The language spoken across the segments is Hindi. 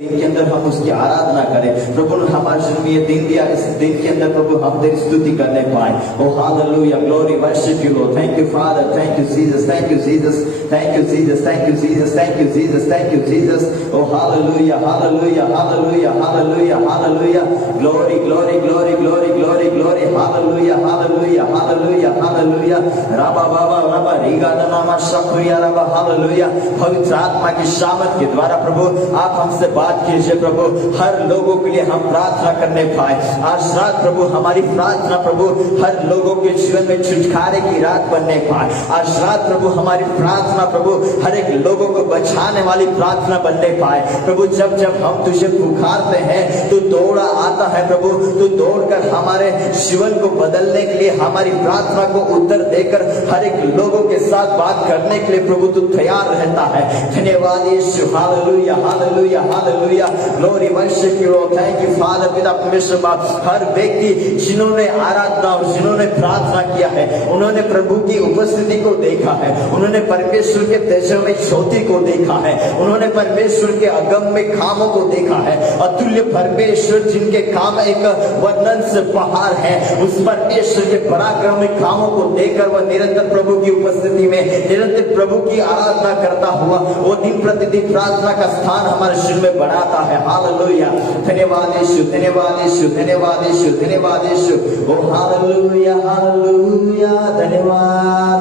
दिन के अंदर हम उसकी आराधना करें। प्रभु ने हमारे जीवन में ये दिन दिया, इस दिन के अंदर प्रभु हम तेरी स्तुति करने पाए। ओ hallelujah, glory, worship you Lord. Thank you Father, thank you Jesus, thank you Jesus, thank you Jesus, thank you Jesus, thank you Jesus, thank you Jesus. ओ hallelujah, hallelujah, hallelujah, hallelujah, hallelujah, glory, glory, glory, glory, glory, glory, hallelujah, hallelujah, hallelujah, hallelujah. रबा बाबा रबा रीगा नमामा शकुरिया रबा, हालेलुया। पवित्र आत्मा की शामत के द्वारा प्रभु आप हमसे बात कीजिए प्रभु, हर लोगों के लिए हम प्रार्थना करने पाए। आज रात प्रभु हमारी प्रार्थना प्रभु हर लोगों के जीवन में छुटकारे की रात बनने पाए। आज रात प्रभु हमारी प्रार्थना प्रभु हर एक लोगों को बचाने वाली प्रार्थना बनने पाए। प्रभु जब जब हम तुझे पुकारते हैं तो दौड़ा आता है प्रभु, तो दौड़कर हमारे जीवन को बदलने के लिए, हमारी प्रार्थना को उत्तर देकर हर एक लोगों के साथ बात करने के लिए प्रभु तू तैयार रहता है। धन्यवाद Yeshu, hallelujah, hallelujah, hallelujah, glory, worship you Lord. Thank you Father, पिता परमेश्वर बाप। हर व्यक्ति जिन्होंने आराधना और जिन्होंने प्रार्थना किया है, उन्होंने प्रभु की उपस्थिति को देखा है, उन्होंने परमेश्वर के तेजस्वी ज्योति को देखा है, उन्होंने परमेश्वर के अगम्य कामों को देखा है। अतुल्य परमेश्वर जिनके काम एक वर्णन से बाहर है, उस परमेश्वर के पराक्रमी कामों को देखकर वह निरंतर प्रभु की उपस्थिति में निरंतर प्रभु की आराधना करता हुआ वो दिन प्रतिदिन प्रार्थना का स्थान हमारे शिर में बढ़ाता है। हालेलुया, धन्यवाद यीशु, धन्यवाद यीशु, धन्यवाद यीशु, धन्यवाद यीशु। ओ हालेलुया, हालेलुया, धन्यवाद।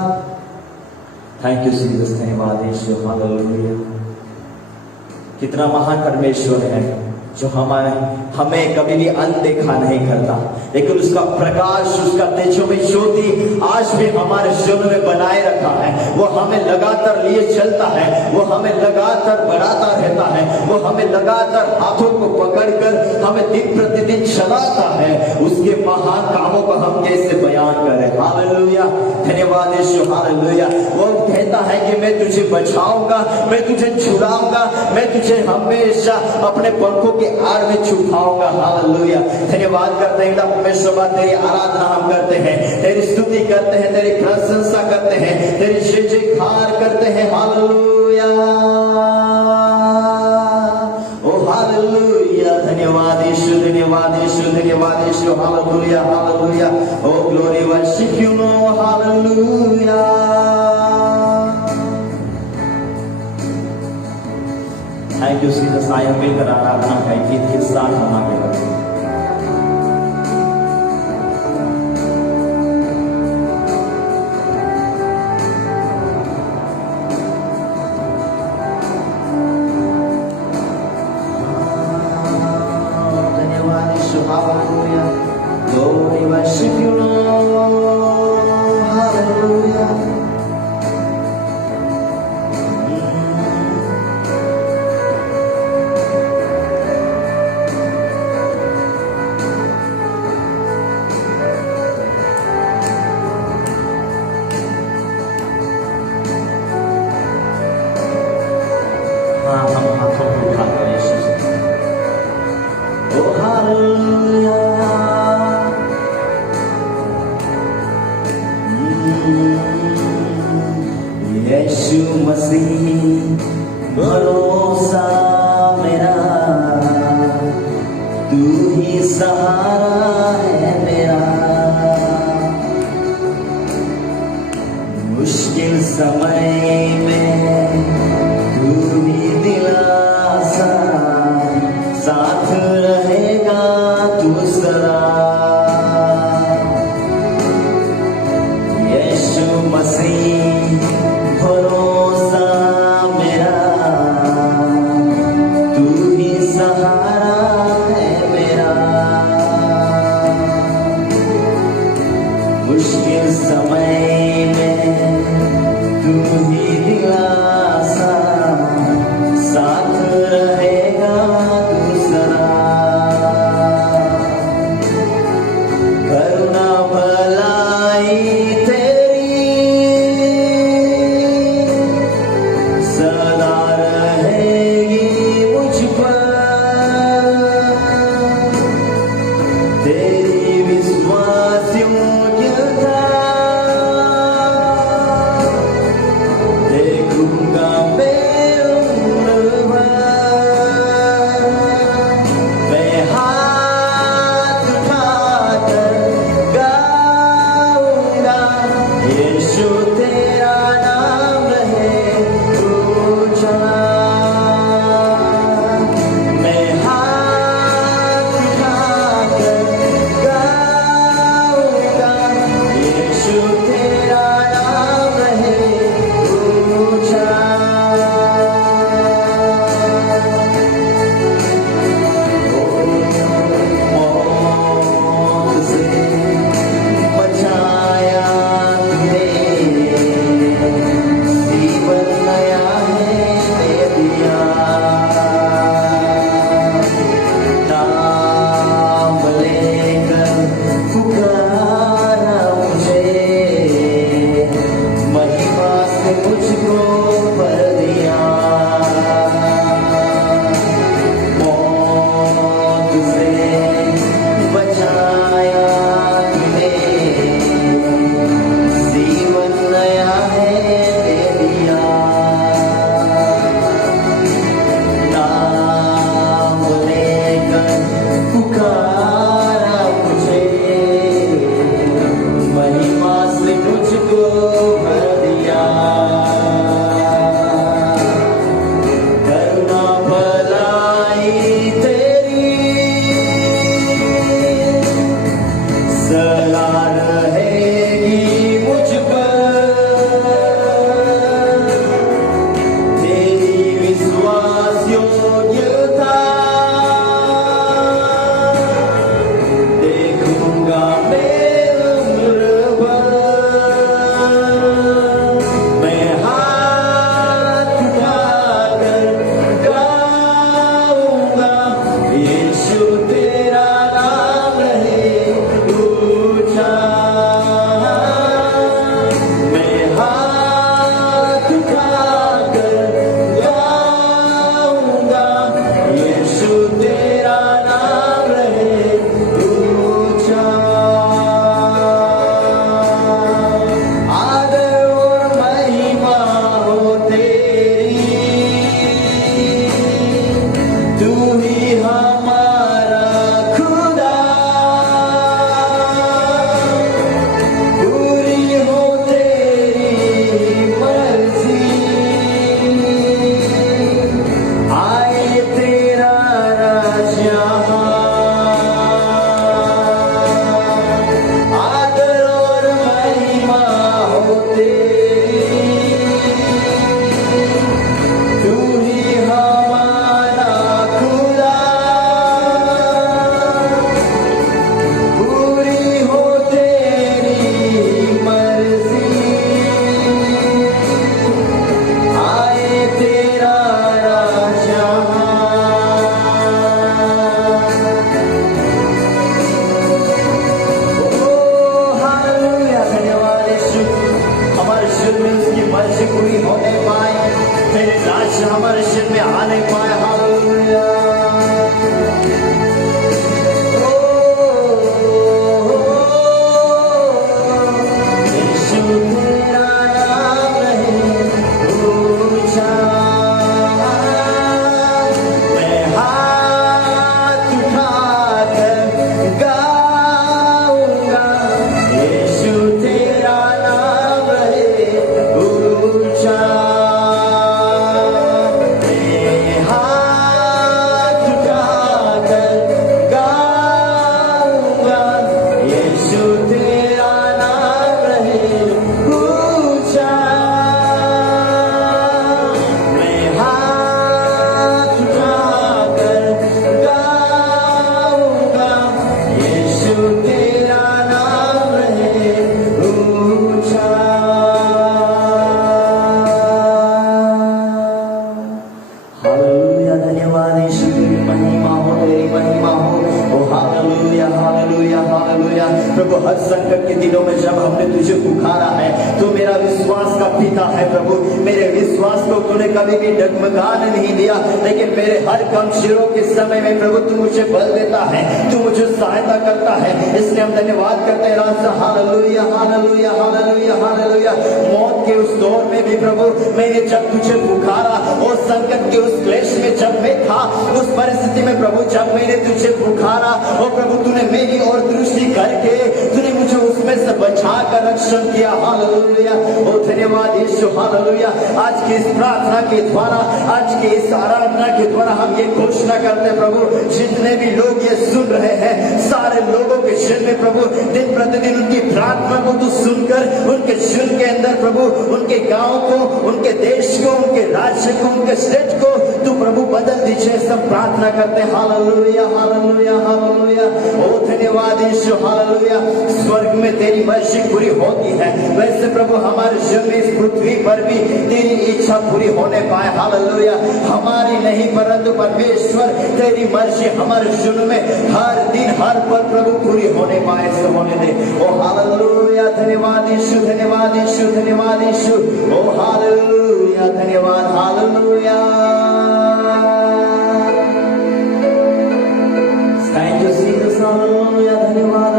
थैंक यू जीसस, धन्यवाद यीशु, हालेलुया। कितना महान परमेश्वर है जो हमें कभी भी अनदेखा नहीं करता, लेकिन उसका प्रकाश, उसका तेजस्वी ज्योति आज भी हमारे जीवन में बनाए रखा है। वो हमें लगातार लिए चलता है, वो हमें लगातार बढ़ाता रहता है, वो हमें लगातार हाथों को पकड़कर हमें दिन प्रतिदिन चलाता है। उसके महान कामों को हम कैसे बयान करें। हालेलुया, धन्यवाद यीशु, हालेलुया। वो कहता है कि मैं तुझे बचाऊंगा, मैं तुझे छुड़ाऊंगा, मैं तुझे हमेशा अपने पंखों के आड़ में छुपाऊंगा। हालेलुया, धन्यवाद करते हैं परमेश्वर, तेरी आराधना हम करते हैं, तेरी स्तुति करते हैं, तेरी प्रशंसा करते हैं, तेरी जय जयकार करते हैं। हालेलुया, ओ हालेलुया, धन्यवाद यीशु, धन्यवाद यीशु, धन्यवाद यीशु। हालेलुया, हालेलुया, ओ glory, worship you Lord, hallelujah. Thank you Jesus. आइए मिलकर आराधना का गीत के साथ हम आगे बढ़ते हैं। धन्यवाद Yeshu, hallelujah, glory, worship you Lord, hallelujah. तू ही हमारा खुदा, पूरी हो तेरी मर्जी, आए तेरा राज यहाँ, आदर और महिमा हो तेरी, तू ही हमारा खुदा, पूरी हो तेरी मर्जी, आए तेरा राज यहाँ। ओ हालेलुया, धन्यवाद यीशु, हमारे शिर में उसकी मर्जी पूरी होने पाए, तेरे राज हमारे शिर में आने पाए। हालेलुया, यीशु तेरा नाम रहे ऊंचा, मैं हाथ उठाकर गाऊंगा, यीशु तेरा नाम रहे ऊंचा, मैं हाथ उठाकर गाऊंगा, यीशु तेरा नाम रहे ऊंचा, मैं हाथ उठाकर गाऊंगा, यीशु तेरा नाम रहे ऊंचा। हालेलुया, धन्यवाद यीशु, तेरी महिमा हो, तेरी महिमा हो। ओ हालेलुया, हालेलुया, हालेलुया। प्रभु, हर संकट के दिनों में जब हमने तुझे पुकारा है, तो मेरा विश्वास का पिता है प्रभु, मेरे विश्वास को तूने कभी भी डगमगाने नहीं दिया, लेकिन मेरे हर कमजोरियों के समय में प्रभु तू मुझे बल देता है, तू मुझे सहायता करता है, इसलिए हम धन्यवाद करते हैं राजा। Hallelujah, hallelujah, hallelujah, hallelujah. मौत के उस दौर में भी प्रभु मैंने जब तुझे पुकारा, और संकट के उस क्लेश में जब मैं था, उस परिस्थिति में प्रभु जब मैंने तुझे पुकारा, और प्रभु तूने मेरी ओर दृष्टि करके तूने मुझे उसमें से बचा कर रक्षण किया। हालेलुया, ओ धन्यवाद यीशु। हालेलुया, आज की इस प्रार्थना के द्वारा, आज की इस आराधना के द्वारा हम ये घोषणा करते प्रभु, जितने भी लोग ये सुन रहे हैं, सारे लोगों के जीवन में प्रभु दिन प्रतिदिन उनकी प्रार्थना को तू सुनकर उनके जीवन के अंदर प्रभु उनके गांव को, उनके देश को, उनके राज्य को, उनके स्टेट को तू प्रभु बदल दीजिए, सब प्रार्थना करते हैं। Hallelujah, hallelujah, hallelujah. ओ धन्यवाद यीशु। हालेलुया, स्वर्ग में तेरी मर्जी पूरी होती है, वैसे प्रभु हमारे जीवन में इस पृथ्वी पर भी तेरी इच्छा पूरी होने पाए। हालेलुया, हमारी नहीं परंतु परमेश्वर तेरी मर्जी हमारे जीवन में हर दिन हर पल प्रभु पूरी होने पाए, से होने दे। ओ हालेलुया, धन्यवाद यीशु, धन्यवाद यीशु, धन्यवाद यीशु। ओ हालेलुया, धन्यवाद। Hallelujah, thank you Jesus. Hallelujah, धन्यवाद।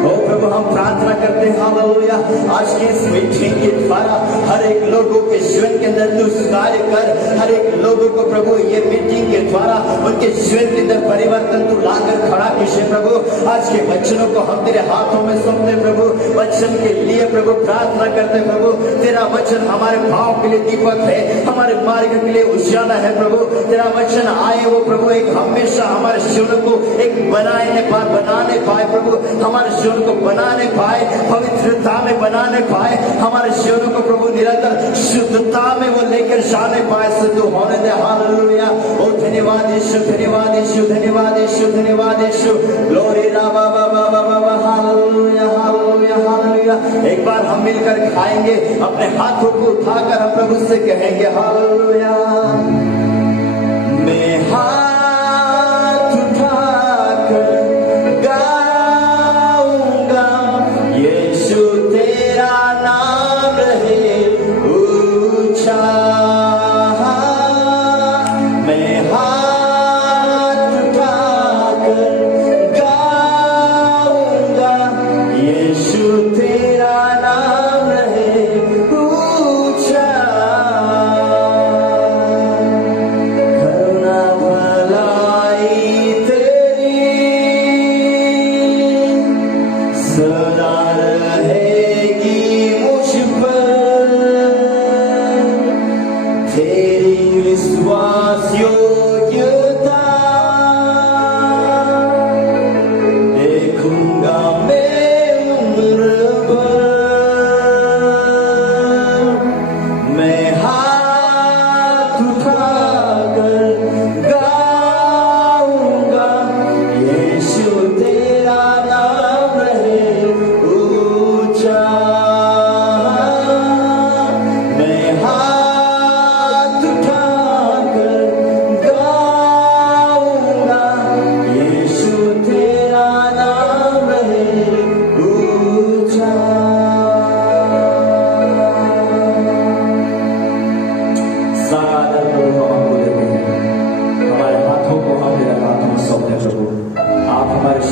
ओ प्रभु, हम प्रार्थना करते हैं हालेलुया, आज की इस मीटिंग के द्वारा हर एक लोगों के जीवन के अंदर तू कार्य कर, हर एक लोगों को प्रभु ये मीटिंग के द्वारा उनके जीवन के अंदर परिवर्तन तू लाकर खड़ा कीजिए प्रभु। आज के वचनों को हम तेरे हाथों में सौंपते प्रभु, वचन के लिए प्रभु प्रार्थना करते प्रभु, तेरा वचन हमारे भाव के लिए दीपक है, हमारे मार्ग के लिए उजाला है प्रभु। तेरा वचन आए वो प्रभु एक हमेशा हमारे जीवन को एक बनाने पाए प्रभु, हमारे जीवन को बनाने पाए, पवित्रता में बनाने पाए, हमारे जीवन को प्रभु निरंतर शुद्धता में वो लेकर जाने पाए, सिद्ध होने दे। हालेलुया, ओ धन्यवाद यीशु, धन्यवाद यीशु, धन्यवाद यीशु, धन्यवाद यीशु। ग्लोरी रा बा बा बा बा बा बा। Hallelujah, hallelujah, hallelujah. एक बार हम मिलकर खाएंगे, अपने हाथों को उठाकर हम प्रभु से कहेंगे हालेलुया। मैं हाथ उठाकर गाऊंगा, यीशु तेरा नाम रहे ऊंचा, मैं हाथ उठाकर गाऊंगा, यीशु तेरा नाम रहे ऊंचा।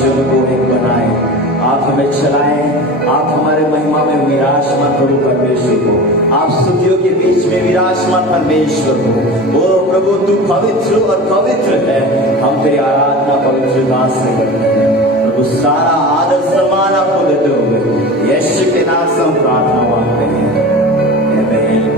वचन को एक बनाए, आप हमें चलाएं, आप हमारे महिमा में विराजमान प्रभु परमेश्वर हो, आप स्तुतियों के बीच में विराजमान परमेश्वर हो। ओ प्रभु तू पवित्र और पवित्र है, हम तेरी आराधना पवित्रता से करते हैं प्रभु। सारा आदर सम्मान आपको देते हुए यीशु के नाम से हम प्रार्थना मांगते हैं, आमीन।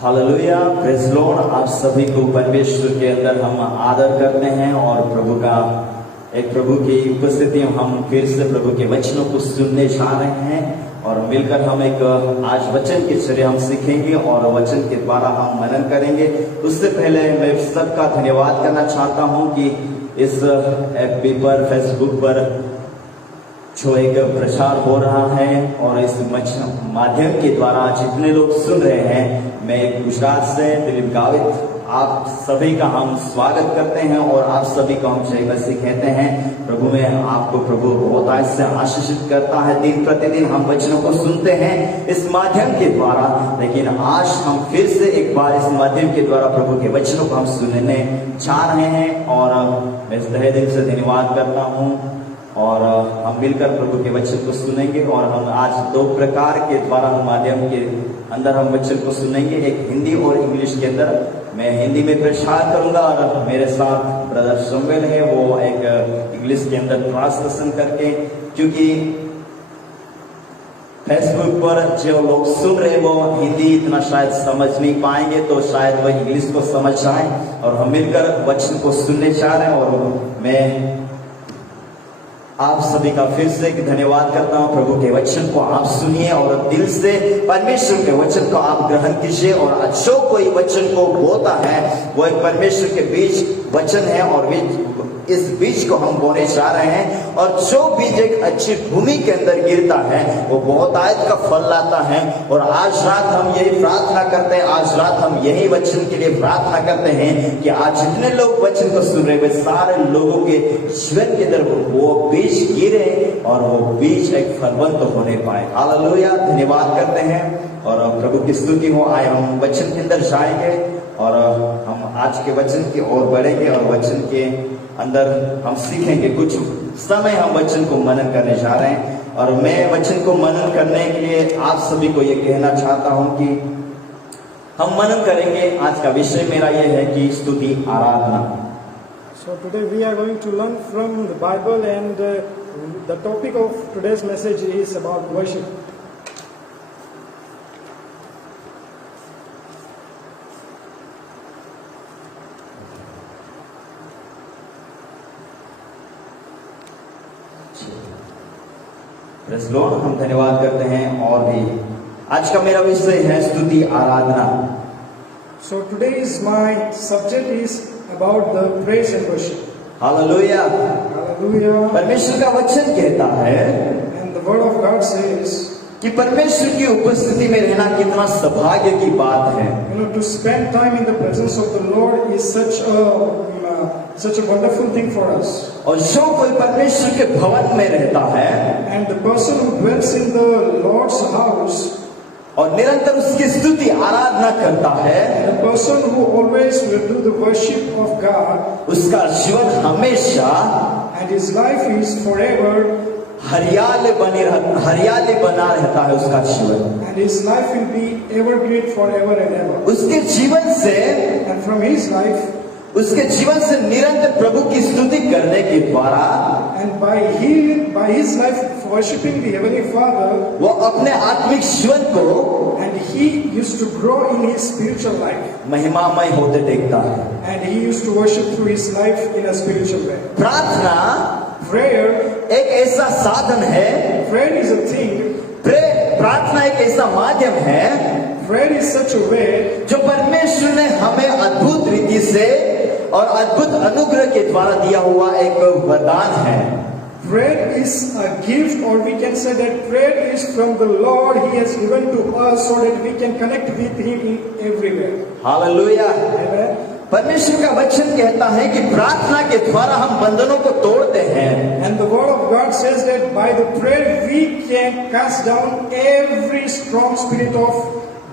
Hallelujah, praise Lord. आप सभी को परमेश्वर के अंदर हम आदर करते हैं और प्रभु की उपस्थिति में हम फिर से प्रभु के वचनों को सुनने जा रहे हैं और मिलकर हम एक आज वचन के जरिए हम सीखेंगे और वचन के द्वारा हम मनन करेंगे। उससे पहले मैं सबका धन्यवाद करना चाहता हूं कि इस एफबी पर, फेसबुक पर जो एक प्रचार हो रहा है और इस माध्यम के द्वारा जितने लोग सुन रहे हैं, मैं गुजरात से दिलीप गावित आप सभी का हम स्वागत करते हैं और आप सभी को हम जय मसीह कहते हैं। प्रभु में आपको प्रभु बहुत से आशीषित करता है। दिन प्रतिदिन हम वचनों को सुनते हैं इस माध्यम के द्वारा, लेकिन आज हम फिर से एक बार इस माध्यम के द्वारा प्रभु के वचनों को हम सुनने जा रहे हैं और मैं तहे दिल से धन्यवाद करता हूँ और हम मिलकर प्रभु के वचन को सुनेंगे। और हम आज दो प्रकार के द्वारा माध्यम के अंदर हम वचन को सुनेंगे, एक हिंदी और इंग्लिश के अंदर। मैं हिंदी में प्रचार करूंगा और मेरे साथ ब्रदर शम्वेल है, वो एक इंग्लिश के अंदर ट्रांसलेशन करके, क्योंकि फेसबुक पर जो लोग सुन रहे वो हिंदी इतना शायद समझ नहीं पाएंगे, तो शायद वह इंग्लिश को समझ जाए और हम मिलकर वचन को सुनने जा रहे हैं। और मैं आप सभी का फिर से धन्यवाद करता हूं। प्रभु के वचन को आप सुनिए और दिल से परमेश्वर के वचन को आप ग्रहण कीजिए। और जो कोई वचन को बोता है वो एक परमेश्वर के बीच वचन है और इस बीज को हम बोने जा रहे हैं। और जो बीज एक अच्छी भूमि के अंदर गिरता है वो बहुत आयत का फल लाता है। और आज रात हम यही प्रार्थना करते हैं, आज रात हम यही वचन के लिए प्रार्थना करते हैं कि आज जितने लोग वचन को सुन रहे वे सारे लोगों के जीवन के अंदर वो बीज गिरे और वो बीज एक फलवंत होने पाए। हालेलुया, धन्यवाद करते हैं और प्रभु की स्तुति हो। आए हम वचन के अंदर जाएंगे और हम आज के वचन की ओर बढ़ेंगे और वचन के अंदर हम सीखेंगे। कुछ समय हम वचन को मनन करने जा रहे हैं और मैं वचन को मनन करने के लिए आप सभी को ये कहना चाहता हूं कि हम मनन करेंगे। आज का विषय मेरा ये है कि स्तुति आराधना। So today we are going to learn from the Bible and the topic of today's message is about worship. Praise Lord, हम धन्यवाद करते हैं। और भी आज का मेरा विषय है स्तुति आराधना। So today's my subject is about the praise and worship. Hallelujah, Hallelujah. परमेश्वर का वचन कहता है And the word of God says कि परमेश्वर की उपस्थिति में रहना कितना सौभाग्य की बात है। to spend time in the presence of the Lord is such a wonderful thing for us. और जो कोई परमेश्वर के भवन में रहता है And the person who dwells in the Lord's house और निरंतर उसकी स्तुति आराधना करता है, the person who always will do the worship of God, उसका जीवन हमेशा and his life is forever, हरियाली बना रहता है उसका जीवन। and his life will be evergreen forever and ever. उसके जीवन से And from his life, उसके जीवन से निरंतर प्रभु की स्तुति करने के द्वारा and by his life worshiping the Heavenly Father, वो अपने आत्मिक जीवन को and he used to grow in his spiritual life, महिमामय होते देखता है। and he used to worship through his life in a spiritual way. प्रार्थना Prayer, एक ऐसा साधन है, prayer is a thing, प्रार्थना एक ऐसा माध्यम है prayer is such a way जो परमेश्वर ने हमें अद्भुत रीति से और अद्भुत अनुग्रह के द्वारा दिया हुआ एक वरदान है। Prayer is a gift, or we can say that prayer is from the Lord. He has given to us so that we can connect with Him in everywhere. Hallelujah. Amen. परमेश्वर का वचन कहता है कि प्रार्थना के द्वारा हम बंधनों को तोड़ते हैं। And the word of God says that by the prayer we can cast down every strong spirit of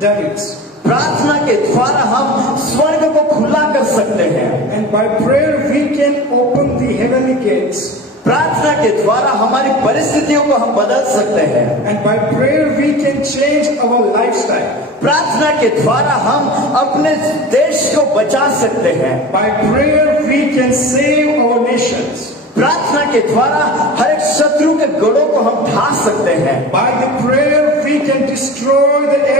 David's. प्रार्थना के द्वारा हम स्वर्ग को खुला कर सकते हैं। And by prayer we can open the heavenly gates. प्रार्थना के द्वारा हमारी परिस्थितियों को हम बदल सकते हैं। And by prayer we can change our lifestyle. प्रार्थना के द्वारा हम अपने देश को बचा सकते हैं। By prayer we can save our nations. प्रार्थना के द्वारा हर एक शत्रु के गढ़ों को हम ढा सकते हैं। By the prayer we can destroy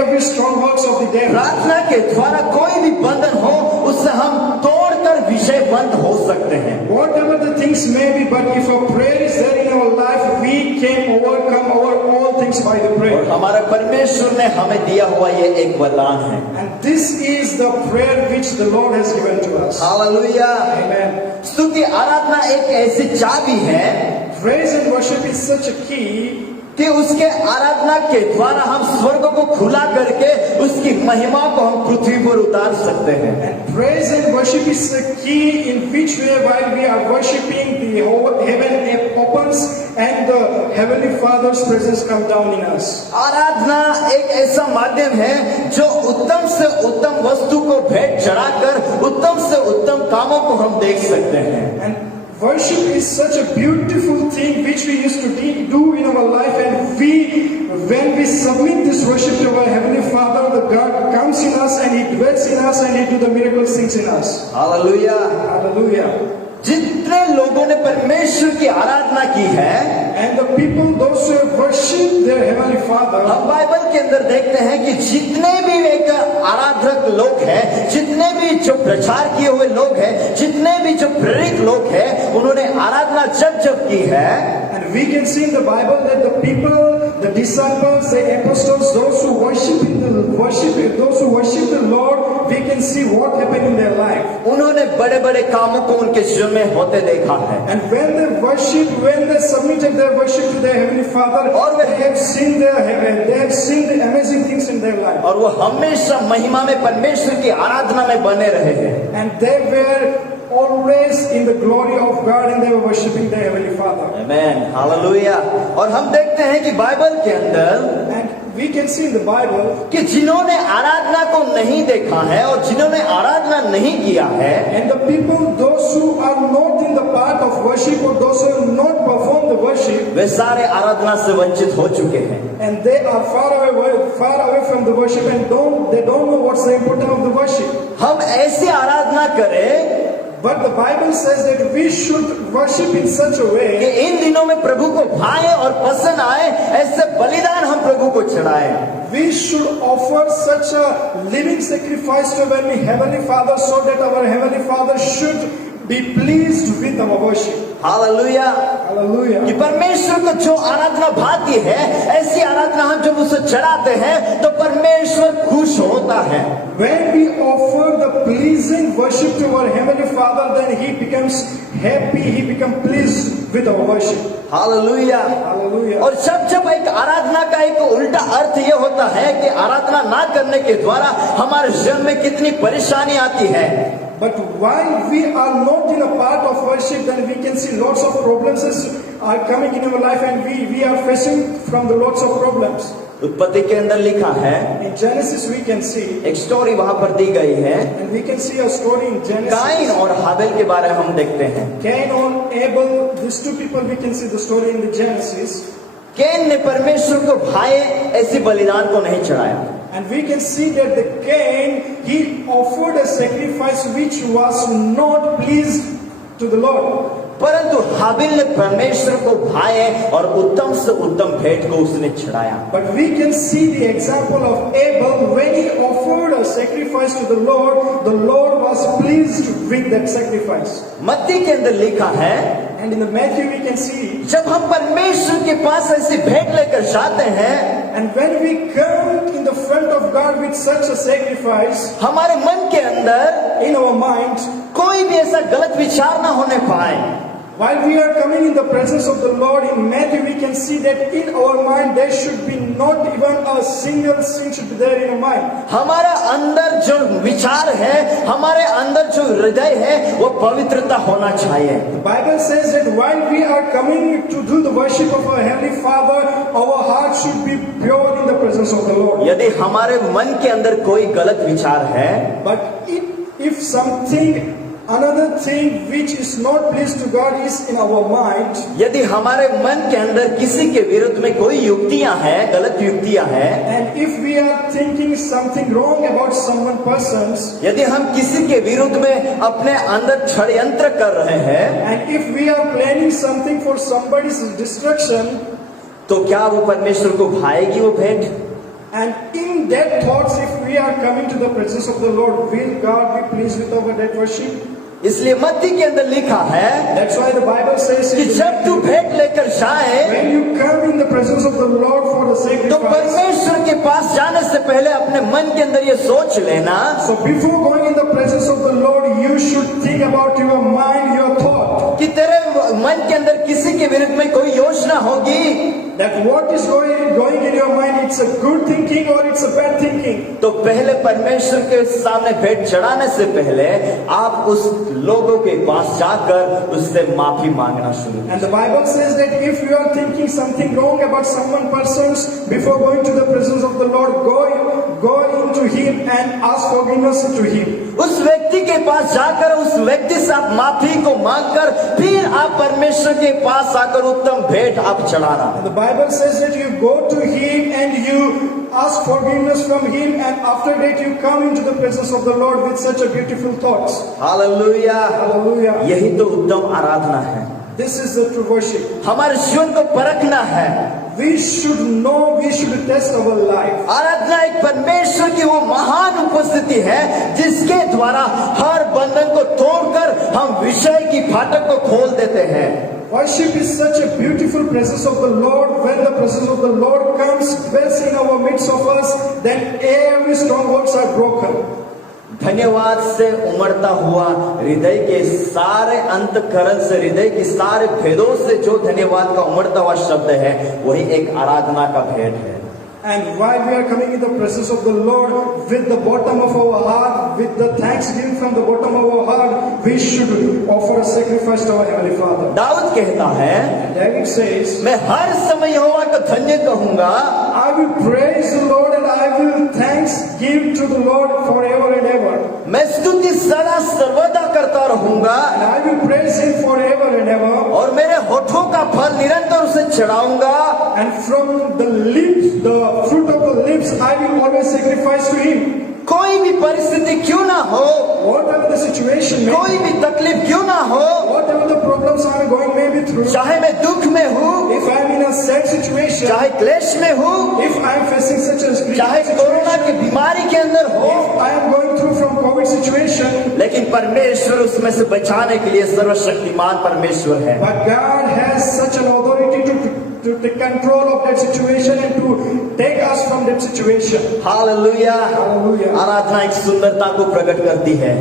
every strongholds of the devil. प्रार्थना के द्वारा कोई भी बंधन हो उससे हम तोड़कर विषय बंद हो सकते हैं। Whatever the things may be, but if a prayer is there in our life, we can overcome all things by the और prayer. हमारे परमेश्वर ने हमें दिया हुआ ये एक वरदान है। And this is the prayer which the Lord has given to us. Hallelujah. Amen. स्तुति आराधना एक ऐसी चाबी है Praise and worship is such a key कि उसके आराधना के द्वारा हम स्वर्ग को खुला करके उसकी महिमा को हम पृथ्वी पर उतार सकते हैं। and praise and worship is the key in which way while we are worshiping the whole heaven opens and the heavenly Father's presence come down in us. आराधना एक ऐसा माध्यम है जो उत्तम से उत्तम वस्तु को भेंट चढ़ाकर उत्तम से उत्तम कामों को हम देख सकते हैं। And worship is such a beautiful thing which we used to do in our life, and when we submit this worship to our heavenly Father, the God comes in us and He dwells in us and He do the miracle things in us. Hallelujah. Hallelujah. जितने लोगों ने परमेश्वर की आराधना की है, And the people, those who have worshipped their heavenly Father, हम बाइबल के अंदर देखते हैं कि जितने भी एक आराधक लोग हैं, जितने भी जो प्रचार किए हुए लोग हैं, जितने भी जो प्रेरित लोग हैं, उन्होंने आराधना जब की है। and we can see in the Bible that the people, the disciples, the apostles, those who worship the Lord, we can see what happened in their life. उन्होंने बड़े बड़े कामों को उनके जीवन में होते देखा है। And when they submitted their worship to their heavenly Father, और they have seen the amazing things in their life. और वो हमेशा महिमा में परमेश्वर की आराधना में बने रहे हैं। And they were always in the glory of God and they were worshiping their heavenly Father. Amen, hallelujah. और हम देखते हैं कि बाइबल के अंदर And we can see in the Bible कि जिन्होंने आराधना को नहीं देखा है और जिन्होंने आराधना नहीं किया है, and the people, those who are not in the part of worship or those who have not performed the worship, वे सारे आराधना से वंचित हो चुके हैं। and they are far away from the worship and they don't know what's the importance of the worship. हम ऐसी आराधना करें But the Bible says that we should worship in such a कि way इन दिनों में प्रभु को भाए और पसंद आए, ऐसे बलिदान हम प्रभु को चढ़ाएं। we should offer such a living sacrifice to our heavenly Father so that our heavenly Father should be pleased with our worship. Hallelujah. Hallelujah. कि परमेश्वर को जो आराधना भाती है, ऐसी आराधना हम जब उसे चढ़ाते हैं तो परमेश्वर खुश होता है। When we offer the pleasing worship to our heavenly Father, then He becomes happy, He becomes pleased with our worship. Hallelujah. Hallelujah. और जब एक आराधना का एक उल्टा अर्थ ये होता है कि आराधना ना करने के द्वारा हमारे जीवन में कितनी परेशानी आती है। But while we are not in a part of worship, then we can see lots of problems are coming in our life, and we are facing from the lots of problems. उत्पत्ति के अंदर लिखा है, In Genesis we can see, एक स्टोरी वहां पर दी गई है, and we can see a story in Genesis. Cain और हाबिल के बारे में हम देखते हैं। Cain and Abel, these two people, we can see the story in the Genesis. Can ने परमेश्वर को भाए ऐसी बलिदान को नहीं चढ़ाया। And we can see that the Cain, he offered a sacrifice which was not pleased to the Lord. परंतु हाबिल ने परमेश्वर को भाए और उत्तम से उत्तम भेंट को उसने चढ़ाया। But we can see the example of Abel when he offered a sacrifice to the Lord was pleased with that sacrifice. मत्ती के अंदर लिखा है, And in the Matthew we can see, जब हम परमेश्वर के पास ऐसी भेंट लेकर जाते हैं, and when we come in the front of God with such a sacrifice, हमारे मन के अंदर in our mind, कोई भी ऐसा गलत विचार ना होने पाए। While we are coming in the presence of the Lord in Matthew, we can see that in our mind there should be not even a single sin should be there in our mind. हमारा अंदर जो विचार है, हमारे अंदर जो हृदय है, वो पवित्रता होना चाहिए। The Bible says that while we are coming to do the worship of our Heavenly Father, our heart should be pure in the presence of the Lord. यदि हमारे मन के अंदर कोई गलत विचार है, But if something, another thing which is not pleased to God is in our mind, यदि हमारे मन के अंदर किसी के विरुद्ध में कोई युक्तियां हैं, गलत युक्तियां हैं, and if we are thinking something wrong about someone persons, यदि हम किसी के विरुद्ध में अपने अंदर षड्यंत्र कर रहे हैं, and if we are planning something for somebody's destruction, तो क्या वो परमेश्वर को भाएगी वो भेंट? and in that thoughts, if we are coming to the presence of the Lord, will God be pleased with our that worship? इसलिए मत्ती के अंदर लिखा है That's why the Bible says कि जब तू भेंट लेकर जाए, when you come in the presence of the Lord for the तो sacrifice, परमेश्वर के पास जाने से पहले अपने मन के अंदर ये सोच लेना so before going in the presence of the Lord, you should think about your mind, your thought, कि तेरे मन के अंदर किसी के विरुद्ध में कोई योजना होगी, that what is going in your mind, it's a good thinking or it's a bad thinking. तो पहले परमेश्वर के सामने भेंट चढ़ाने से पहले आप उस लोगों के पास जाकर उससे माफी मांगना शुरू And the Bible says that if you are thinking something wrong about someone persons, before going to the presence of the Lord, go into Him and ask forgiveness to Him. उस व्यक्ति के पास जाकर उस व्यक्ति से आप माफी को मांगकर फिर आप परमेश्वर के पास आकर उत्तम भेंट आप चढ़ाना। And the Bible says that you go to Him and you ask forgiveness from Him, and after that you come into the presence of the Lord with such a beautiful thoughts. Hallelujah, Hallelujah. यही तो उत्तम आराधना है। This is the true worship. हमारे जीवन को परखना है। We should know, we should test our life. आराधना एक परमेश्वर की वो महान उपस्थिति है जिसके द्वारा हर बंधन को तोड़कर हम विषय की फाटक को खोल देते हैं। Worship is such a beautiful presence of the Lord. When the presence of the Lord comes, dwells in our midst of us, then every strongholds are broken. धन्यवाद से उमड़ता हुआ हृदय के सारे अंतःकरण से, हृदय के सारे भेदों से जो धन्यवाद का उमड़ता हुआ शब्द है, वही एक आराधना का भेंट है। And while we are coming in the presence of the Lord with the bottom of our heart, with the thanksgiving from the bottom of our heart, we should offer a sacrifice to our Heavenly Father. Dawood कहता है, David says, मैं हर समय यहोवा को धन्य कहूंगा, I will praise the Lord and I will thanks give to the Lord forever and ever. मैं स्तुति सदा सर्वदा करता रहूंगा And I will praise Him forever and ever. और मेरे होठों का फल निरंतर उसे चढ़ाऊंगा। And from the lips, the fruit of the lips, I will always sacrifice to Him. कोई भी परिस्थिति क्यों ना हो, Whatever the situation may कोई be, भी तकलीफ क्यों ना हो, whatever the problems I am going maybe through, चाहे मैं दुख में हूँ, if I am in a sad situation, चाहे क्लेश में हूँ, if I am facing such a चाहे कोरोना situation, की बीमारी के अंदर हो, if I am going through from COVID situation, लेकिन परमेश्वर उसमें से बचाने के लिए सर्वशक्तिमान परमेश्वर है। but God has such an authority to take control of that situation and to take us from that situation. Hallelujah. Hallelujah. आराधना एक सुंदरता को प्रकट करती है।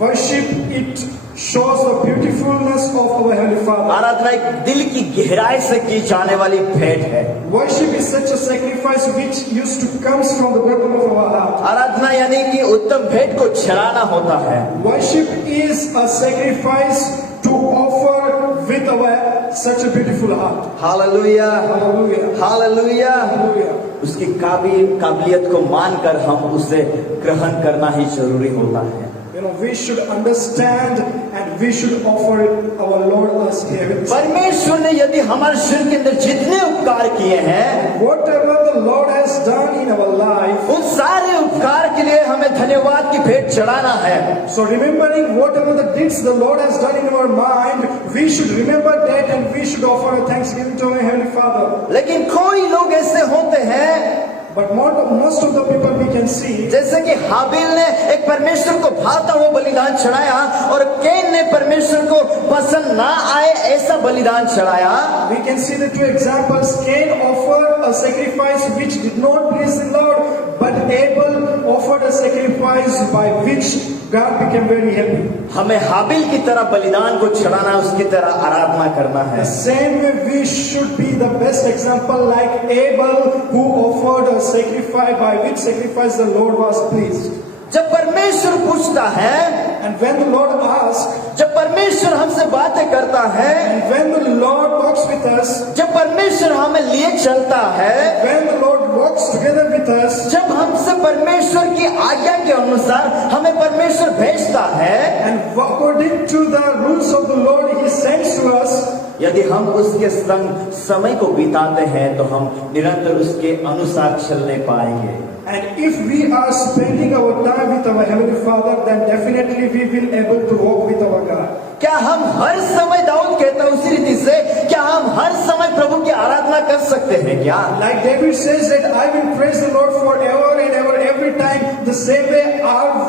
Worship, it shows the beautifulness of our Heavenly Father. आराधना एक दिल की गहराई से की जाने वाली भेंट है। Worship is such a sacrifice which used to comes from the bottom of our heart. आराधना यानी कि उत्तम भेंट को चढ़ाना होता है। Worship is a sacrifice to offer with our such a beautiful heart. Hallelujah, Hallelujah. Hallelujah. Hallelujah. उसकी काबिलियत को मानकर हम उसे ग्रहण करना ही जरूरी होता है। You know, we should understand and we should offer our Lord as heaven. परमेश्वर ने यदि हमारे जीवन के अंदर जितने उपकार किए हैं, Whatever the Lord has done in our life, उन सारे उपकार के लिए हमें धन्यवाद की भेंट चढ़ाना है। so remembering whatever the deeds the Lord has done in our mind, we should remember that and we should offer a thanksgiving to our Heavenly Father. लेकिन कोई लोग ऐसे होते हैं But most of the people we can see, जैसे कि हाबिल ने एक परमेश्वर को भाता हुआ बलिदान चढ़ाया और कैन ने परमेश्वर को पसंद ना आए ऐसा बलिदान चढ़ाया। we can see the two examples. Cain offered a sacrifice which did not please the Lord, but Abel offered a sacrifice by which God became very happy. हमें हाबिल की तरह बलिदान को चढ़ाना, उसकी तरह आराधना करना है। The same way we should be the best example like Abel, who offered a sacrifice, by which sacrifice the Lord was pleased. जब परमेश्वर पूछता है, And when the Lord asks, जब परमेश्वर हमसे बातें करता है, and when the Lord talks with us, जब परमेश्वर हमें लिए चलता है, when the Lord walks together with us, जब हमसे परमेश्वर की आज्ञा के अनुसार हमें परमेश्वर भेजता है, and according to the rules of the Lord He sends to us, यदि हम उसके संग समय को बिताते हैं तो हम निरंतर उसके अनुसार चलने पाएंगे। and if we are spending our time with our Heavenly Father, then definitely we will able to walk with our God. क्या हम हर समय, दाऊद कहता है उसी रीति से, क्या हम हर समय प्रभु की आराधना कर सकते हैं क्या? Like David says that I will praise the Lord forever and ever, every time. The same way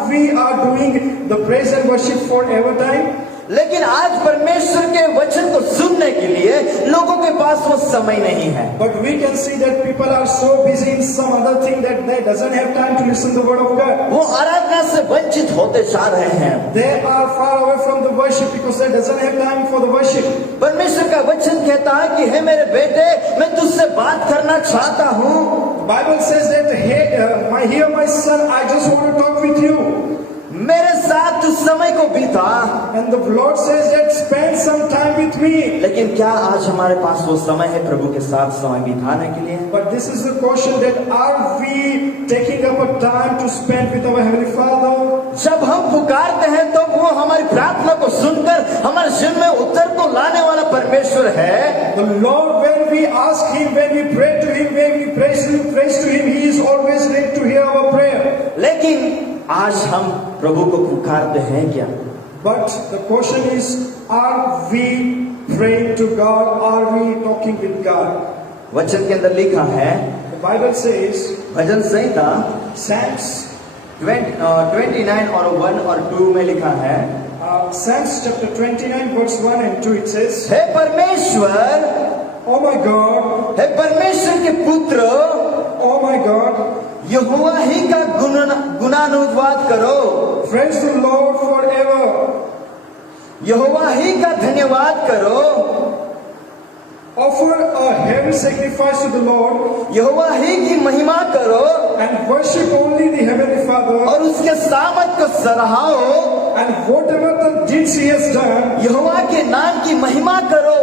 we are doing the praise and worship forever time. लेकिन आज परमेश्वर के वचन को सुनने के लिए लोगों के पास वो समय नहीं है। But we can see that people are so busy in some other thing that they doesn't have time to listen to the word of God. वो आराधना से वंचित होते जा रहे हैं। They are far away from the worship because they doesn't have time for the worship. परमेश्वर का वचन कहता है कि हे मेरे बेटे, मैं तुझसे बात करना चाहता हूँ। Bible says that hey, my son, I just want to talk with you. मेरे साथ तू समय को बिता। And the Lord says that spend some time with me. लेकिन क्या आज हमारे पास वो समय है प्रभु के साथ समय बिताने के लिए? But this is the question, that are we taking up a time to spend with our Heavenly Father? जब हम पुकारते हैं तो वो हमारी प्रार्थना को सुनकर हमारे जीवन में उत्तर को लाने वाला परमेश्वर है। The Lord, when we ask Him, when we pray to Him, when we praise to Him, He is always ready to hear our prayer. लेकिन आज हम प्रभु को पुकारते हैं क्या? But the question is, are we praying to God? Are we talking with God? वचन के अंदर लिखा है, The Bible says, bhajan Samhita Psalms 29 और 1 और 2 में लिखा है, Psalms chapter 29 verse 1 and 2, it says, हे परमेश्वर, Oh my God, हे परमेश्वर के पुत्र, oh my God, यहोवा ही का गुणानुवाद करो, praise the Lord forever. यहोवा ही का धन्यवाद करो, Offer a heavy sacrifice to the Lord यहोवा ही की महिमा करो and worship only the Heavenly Father, और उसके सामर्थ को सराहो, and whatever the deeds He has done, यहोवा के नाम की महिमा करो,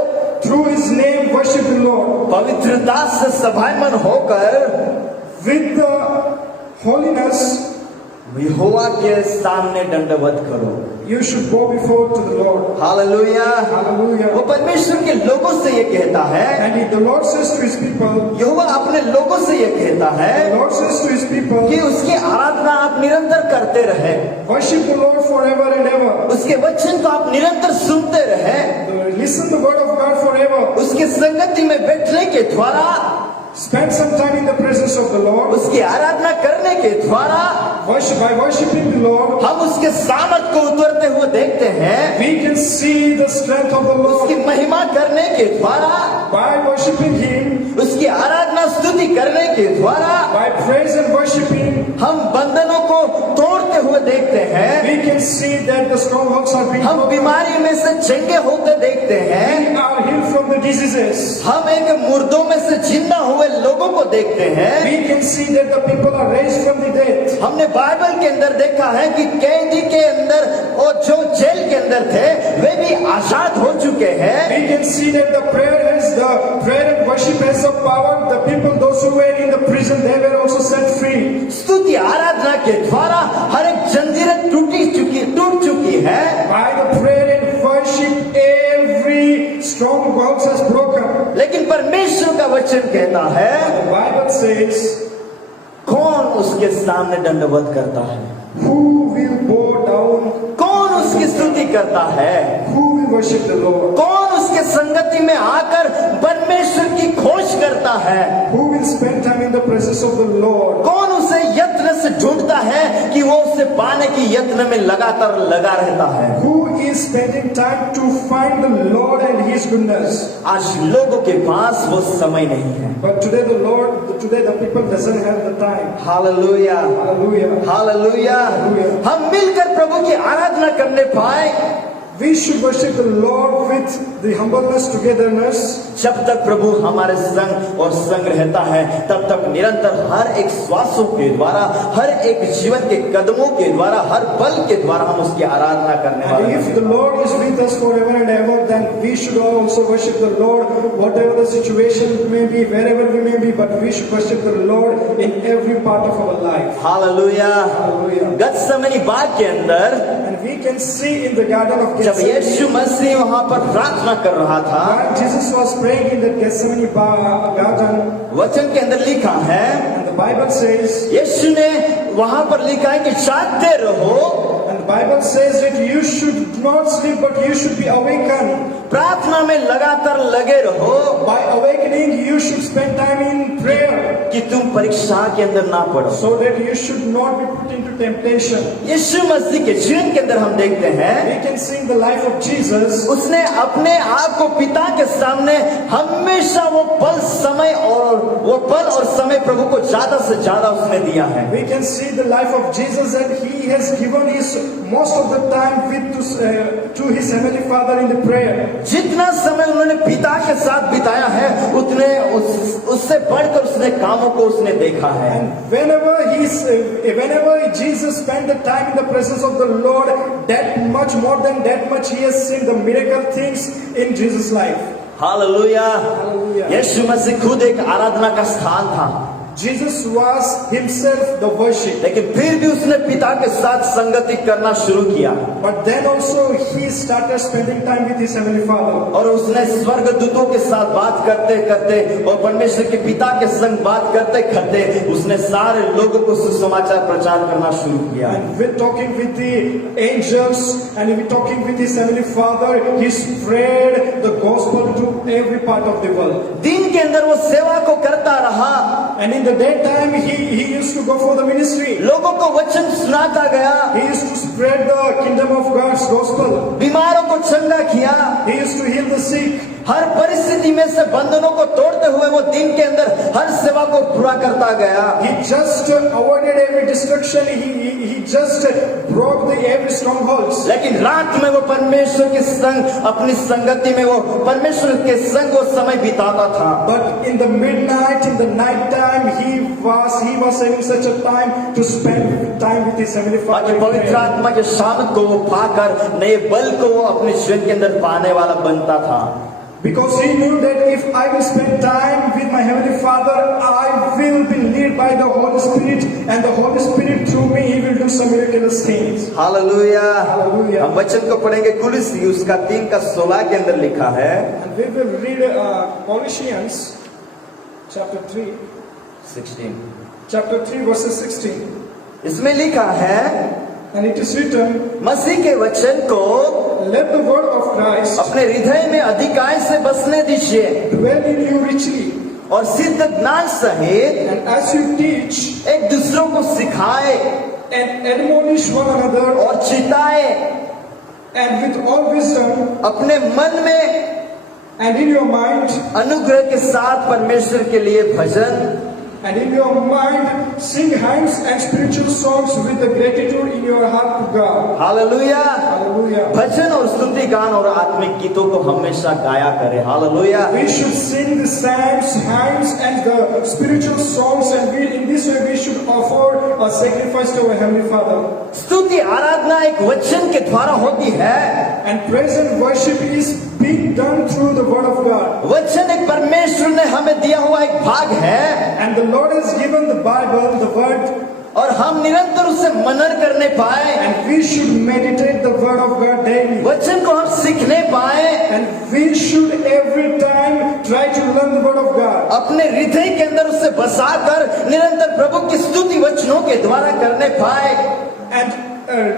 through His name worship the Lord. पवित्रता से सभामन होकर With the holiness, यहोवा के सामने दंडवत करो। you should go before to the Lord. Hallelujah. Hallelujah. वो परमेश्वर के लोगों से ये कहता है, And the Lord says to His people, यहोवा अपने लोगों से ये कहता the है Lord says to His people, कि उसकी आराधना आप निरंतर करते रहे, worship the Lord forever and ever. उसके वचन को आप निरंतर सुनते रहे, Listen the word of God forever. उसकी संगति में बैठने के द्वारा, Spend some time in the presence of the Lord. उसकी आराधना करने के द्वारा Worship, by worshiping the Lord, हम उसके सामर्थ को उतरते हुए देखते हैं। we can see the strength of the उसकी Lord. महिमा करने के द्वारा, By worshiping Him, उसकी आराधना स्तुति करने के द्वारा by praise and worshiping, हम बंधनों को तोड़ते हुए देखते हैं, we can see that the strongholds are being हम broken. बीमारी में से चंगे होते देखते हैं, We are healed from the diseases. हम एक मुर्दों में से जिंदा हुए लोगों को देखते हैं। We can see that the people are raised from the dead. हमने बाइबल के अंदर देखा है कि कैदी के अंदर और जो जेल के अंदर थे वे भी आजाद हो चुके हैं। We can see that the prayer and worship has the power. The people, those who were in the prison, they were also set free. स्तुति आराधना के द्वारा हर एक जंजीरें टूट चुकी है। By the prayer and worship, every stronghold has broken. लेकिन परमेश्वर का वचन कहता है, The Bible says, कौन उसके सामने दंडवत करता है? who will bow down? कौन उसकी स्तुति करता है? Who will worship the Lord? कौन उसके संगति में आकर परमेश्वर की खोज करता है? Who will spend time in the presence of the Lord? कौन उसे यत्न यत्न से ढूंढता है कि वो उसे पाने की यत्न में लगातार लगा रहता है। Who is spending time to find the Lord and His goodness? आज लोगों के पास वो समय नहीं है। But today the people doesn't have the time. Hallelujah, Hallelujah. Hallelujah. हम मिलकर प्रभु की आराधना करने पाए, We should worship the Lord with the humbleness, togetherness. जब तक प्रभु हमारे संग और संग रहता है तब तक निरंतर हर एक श्वासों के द्वारा, हर एक जीवन के कदमों के द्वारा, हर पल के द्वारा हम उसकी आराधना करने And वाले if हैं। the Lord is with us forever and ever, then we should also worship the Lord, whatever the situation may be, wherever we may be, but we should worship the Lord in every part of our life. Hallelujah. Hallelujah. गत्सेमनी बाग के अंदर And we can see in the Garden of जब यीशु Gethsemane, मसीह वहां पर प्रार्थना कर रहा था, while Jesus was praying in the Gethsemane garden, वचन के अंदर लिखा है, and the Bible says, यीशु ने वहां पर लिखा है कि जागते रहो, and the Bible says that you should not sleep, but you should be awakened. प्रार्थना में लगातार लगे रहो By awakening, you should spend time in prayer, कि तुम परीक्षा के अंदर ना पड़ो। so that you should not be put into temptation. यीशु मसीह के जीवन के अंदर हम देखते हैं, We can see in the life of Jesus, उसने अपने आप को पिता के सामने हमेशा वो पल समय और समय प्रभु को ज्यादा से ज्यादा उसने दिया है। we can see the life of Jesus, and He has given His most of the time to His Heavenly Father in the prayer. जितना समय उन्होंने पिता के साथ बिताया है उतने उससे बढ़कर उसने कामों को उसने देखा है। And whenever Jesus spent the time in the presence of the Lord, that much more than that much He has seen the miracle things in Jesus' life. Hallelujah. Hallelujah. यीशु मसीह खुद एक आराधना का स्थान था, Jesus was Himself the worship. लेकिन फिर भी उसने पिता के साथ संगति करना शुरू किया But then also He started spending time with His Heavenly Father. और उसने स्वर्ग दूतों के साथ बात करते करते और परमेश्वर के पिता के संग बात करते करते उसने सारे लोगों को सुसमाचार प्रचार करना शुरू किया। And we're talking with the angels, and we're talking with His Heavenly Father. He spread the gospel to every part of the world. दिन के अंदर वो सेवा को करता रहा, And in the daytime, he used to go for the ministry. लोगों को वचन सुनाता गया, He used to spread the kingdom of God's gospel. बीमारों को चंगा किया, He used to heal the sick. हर परिस्थिति में से बंधनों को तोड़ते हुए वो दिन के अंदर हर सेवा को पूरा करता गया। He just avoided every destruction. He just broke every strongholds. लेकिन रात में वो परमेश्वर के संग, अपनी संगति में वो परमेश्वर के संग वो समय बिताता था। But in the midnight, in the night time, he was having such a time to spend time with his Heavenly Father. in पवित्र prayer. आत्मा के शामत को वो पाकर नए बल को वो अपने जीवन के अंदर पाने वाला बनता था। Because he knew that if I will spend time with my Heavenly Father, I will be led by the Holy Spirit, and the Holy Spirit through me, He will do some miraculous things. Hallelujah. Hallelujah. हम वचन को पढ़ेंगे, कुलुस्सी उसका 3:16 के अंदर लिखा है, And we will read Colossians chapter 3, 16। chapter 3 verses 16. इसमें लिखा है, And it is written, मसीह के वचन को let the word of Christ अपने हृदय में अधिकाई से बसने दीजिए dwell in you richly, और सिद्ध ज्ञान सहित and as you teach एक दूसरों को सिखाए and admonish one another, और चिताए, and with all wisdom अपने मन में and in your mind, अनुग्रह के साथ परमेश्वर के लिए भजन and in your mind sing hymns and spiritual songs with the gratitude in your heart to God. Hallelujah. Hallelujah. भजन और स्तुति गान और आत्मिक गीतों को हमेशा गाया करें। Hallelujah. We should sing the psalms, hymns, and the spiritual songs, and in this way we should offer a sacrifice to our Heavenly Father. स्तुति आराधना एक वचन के द्वारा होती है, And praise and worship is being done through the Word of God. वचन एक परमेश्वर ने हमें दिया हुआ एक भाग है And the Lord has given the Bible, the Word, और हम निरंतर उसे मनन करने पाए, and we should meditate the Word of God daily. वचन को हम सीखने पाए, And we should every time try to learn the Word of God. अपने हृदय के अंदर उसे बसाकर निरंतर प्रभु की स्तुति वचनों के द्वारा करने पाए। And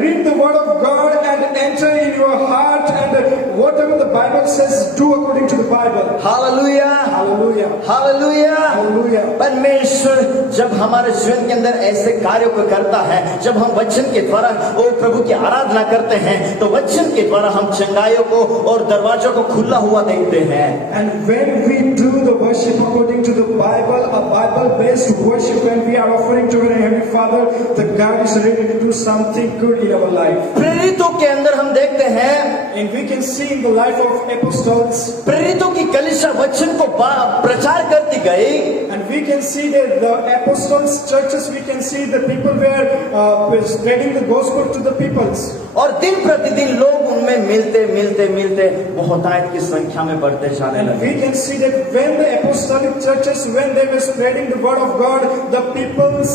read the Word of God and enter in your heart, and what whatever the Bible says, do according to the Bible. Hallelujah, Hallelujah. Hallelujah. Hallelujah. परमेश्वर जब हमारे जीवन के अंदर ऐसे कार्यों को करता है, जब हम वचन के द्वारा ओ प्रभु की आराधना करते हैं, तो वचन के द्वारा हम चंगाइयों को और दरवाजों को खुला हुआ देखते हैं। And when we do the worship according to the Bible, a Bible-based worship, when we are offering to our Heavenly Father, the God is ready to do something good in our life. प्रेरितों के अंदर हम देखते हैं, And we can see in the life of apostles, प्रेरितों की कलीसिया वचन को प्रचार करती गई, and we can see that the apostles' churches, we can see the people were spreading the gospel to the peoples. और दिन प्रतिदिन लोग उनमें मिलते मिलते मिलते बहुतायत की संख्या में बढ़ते जाने And लगे। we can see that when the apostolic churches, when they were spreading the word of God, the peoples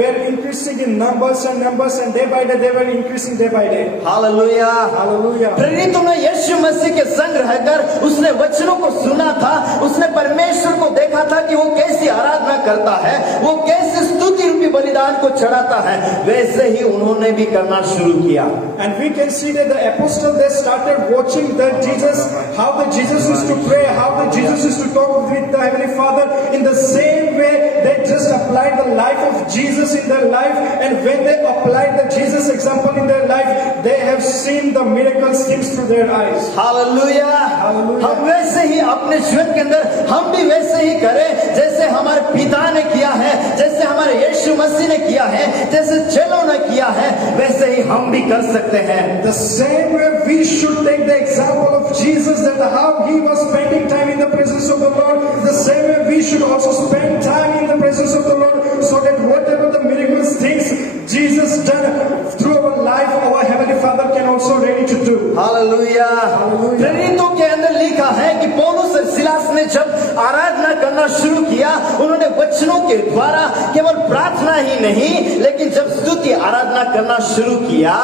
were increasing in numbers, and day by day they were increasing day by day. Hallelujah. Hallelujah. प्रेरितों ने यीशु मसीह के संग रहकर उसने वचनों को सुना था, उसने परमेश्वर को देखा था कि वो कैसी आराधना करता है, वो कैसे स्तुति रूपी बलिदान को चढ़ाता है, वैसे ही उन्होंने भी करना शुरू किया। And we can see that the apostles, they started watching the Jesus, how the Jesus used to pray, how the Jesus used to talk with the Heavenly Father. In the same way, they just applied the life of Jesus in their life, and when they applied the Jesus example in their life, they have seen the miracles things through their eyes. Hallelujah. Hallelujah. हम वैसे ही अपने जीवन के अंदर हम भी वैसे ही करें जैसे हमारे पिता ने किया है, जैसे हमारे यीशु मसीह ने किया है, जैसे चेलों ने किया है, वैसे ही हम भी कर सकते हैं। The same way we should take the example of Jesus, that how he was spending time in the presence of the Lord, the same way we should also spend time in the presence of the Lord, so that whatever the miracles things Jesus done through our life, our Heavenly Father can also ready to do. Hallelujah. Hallelujah. प्रेरितों के अंदर लिखा है कि पौलुस और सिलास ने जब आराधना करना शुरू किया, उन्होंने वचनों के द्वारा केवल प्रार्थना ही नहीं, लेकिन जब स्तुति आराधना करना शुरू किया,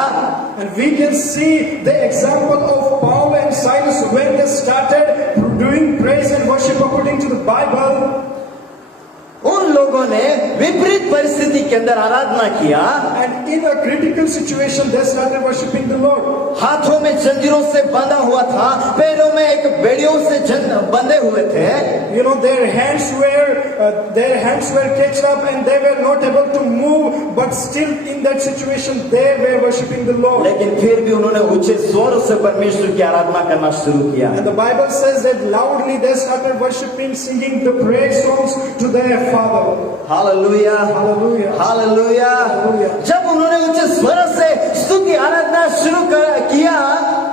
And we can see the example of Paul and Silas when they started doing praise and worship according to the Bible. उन लोगों ने विपरीत परिस्थिति के अंदर आराधना किया, And in a critical situation, they started worshiping the Lord. हाथों में जंजीरों से बंधा हुआ था, पैरों में एक बेड़ियों से बंधे हुए थे। You know, their hands were catched up, and they were not able to move. But still, in that situation, they were worshiping the Lord. लेकिन फिर भी उन्होंने ऊंचे स्वर से परमेश्वर की आराधना करना शुरू किया। And the Bible says that loudly they started worshiping, singing the praise songs to their Father. Hallelujah, Hallelujah. Hallelujah. Hallelujah. जब उन्होंने ऊंचे स्वर से स्तुति आराधना शुरू किया,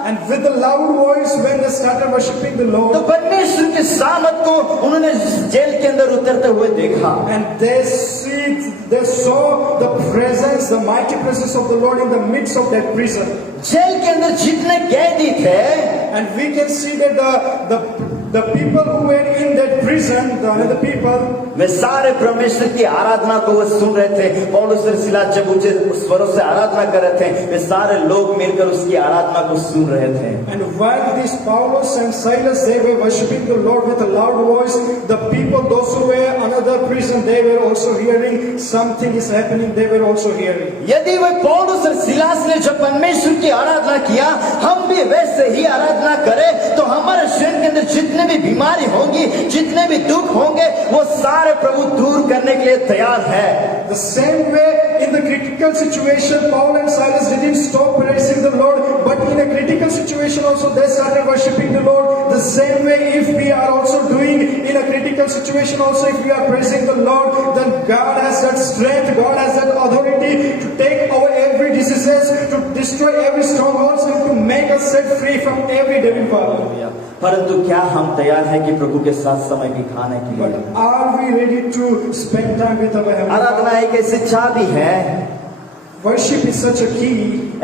And with a loud voice, when they started worshiping the तो Lord, परमेश्वर की सामत को उन्होंने जेल के अंदर उतरते हुए देखा। and they saw the presence, the mighty presence of the Lord in the midst of that prison. Jail के अंदर जितने कैदी थे, And we can see that the people who were in that prison, the other people, वे सारे परमेश्वर की आराधना को वो सुन रहे थे। पौलुस और सिलास जब ऊंचे स्वरों से आराधना कर रहे थे, वे सारे लोग मिलकर उसकी आराधना को सुन रहे थे। and while these Paulus and Silas, they were worshiping the Lord with a loud voice, the people, those who were another prison, they were also hearing something is happening, they were also hearing. यदि वे पौलुस और सिलास ने जब परमेश्वर की आराधना किया, हम भी वैसे ही आराधना करें, तो हमारे जीवन के अंदर जितने भी बीमारी होंगी, जितने भी दुख होंगे, वो सारे प्रभु दूर करने के लिए तैयार है। The same way, in the critical situation, Paul and Silas didn't stop praising the Lord, but in a critical situation also they started worshiping the Lord. The same way, if we are also doing in a critical situation also, if we are praising the Lord, then God has that strength, God has that authority to take our every diseases, to destroy every strongholds, and to make us set free from every devil power. परंतु क्या हम तैयार हैं कि प्रभु के साथ समय बिताने के लिए? But are we ready to spend time with our Heavenly Aradhana Father? एक ऐसी चाबी है, Worship is such a key.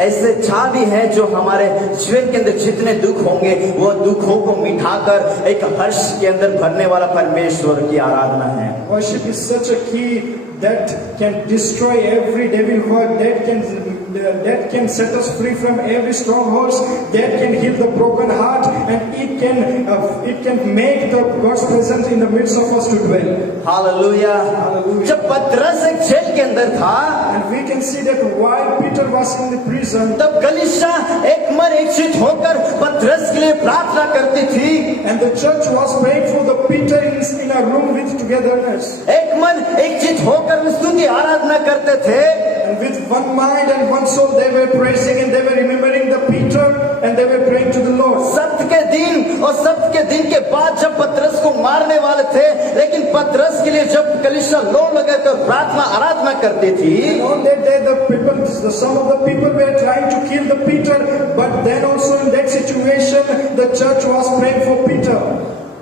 ऐसे चाबी है जो हमारे जीवन के अंदर जितने दुख होंगे, वो दुखों को मिटाकर एक हर्ष के अंदर भरने वाला परमेश्वर की आराधना है। Worship is such a key that can destroy every devil work, that can set us free from every strongholds, that can heal the broken heart, and it can make the God's presence in the midst of us to dwell. Hallelujah. Hallelujah. जब पतरस एक जेल के अंदर था, And we can see that while Peter was in the prison, तब कलीसिया एक मन एकजुट होकर पतरस के लिए प्रार्थना करती थी। and the church was praying for the Peter in a room with togetherness. एक मन एकजुट होकर स्तुति आराधना करते थे। And with one mind and one soul they were praising and they were remembering the Peter and they were praying to the Lord. सप्त के दिन और सप्त के दिन के बाद जब पतरस को मारने वाले थे, लेकिन पतरस के लिए जब कलीसिया लो लगाकर प्रार्थना आराधना करती थी, On that day some of the people were trying to kill the Peter, but then also in that situation the church was praying for Peter.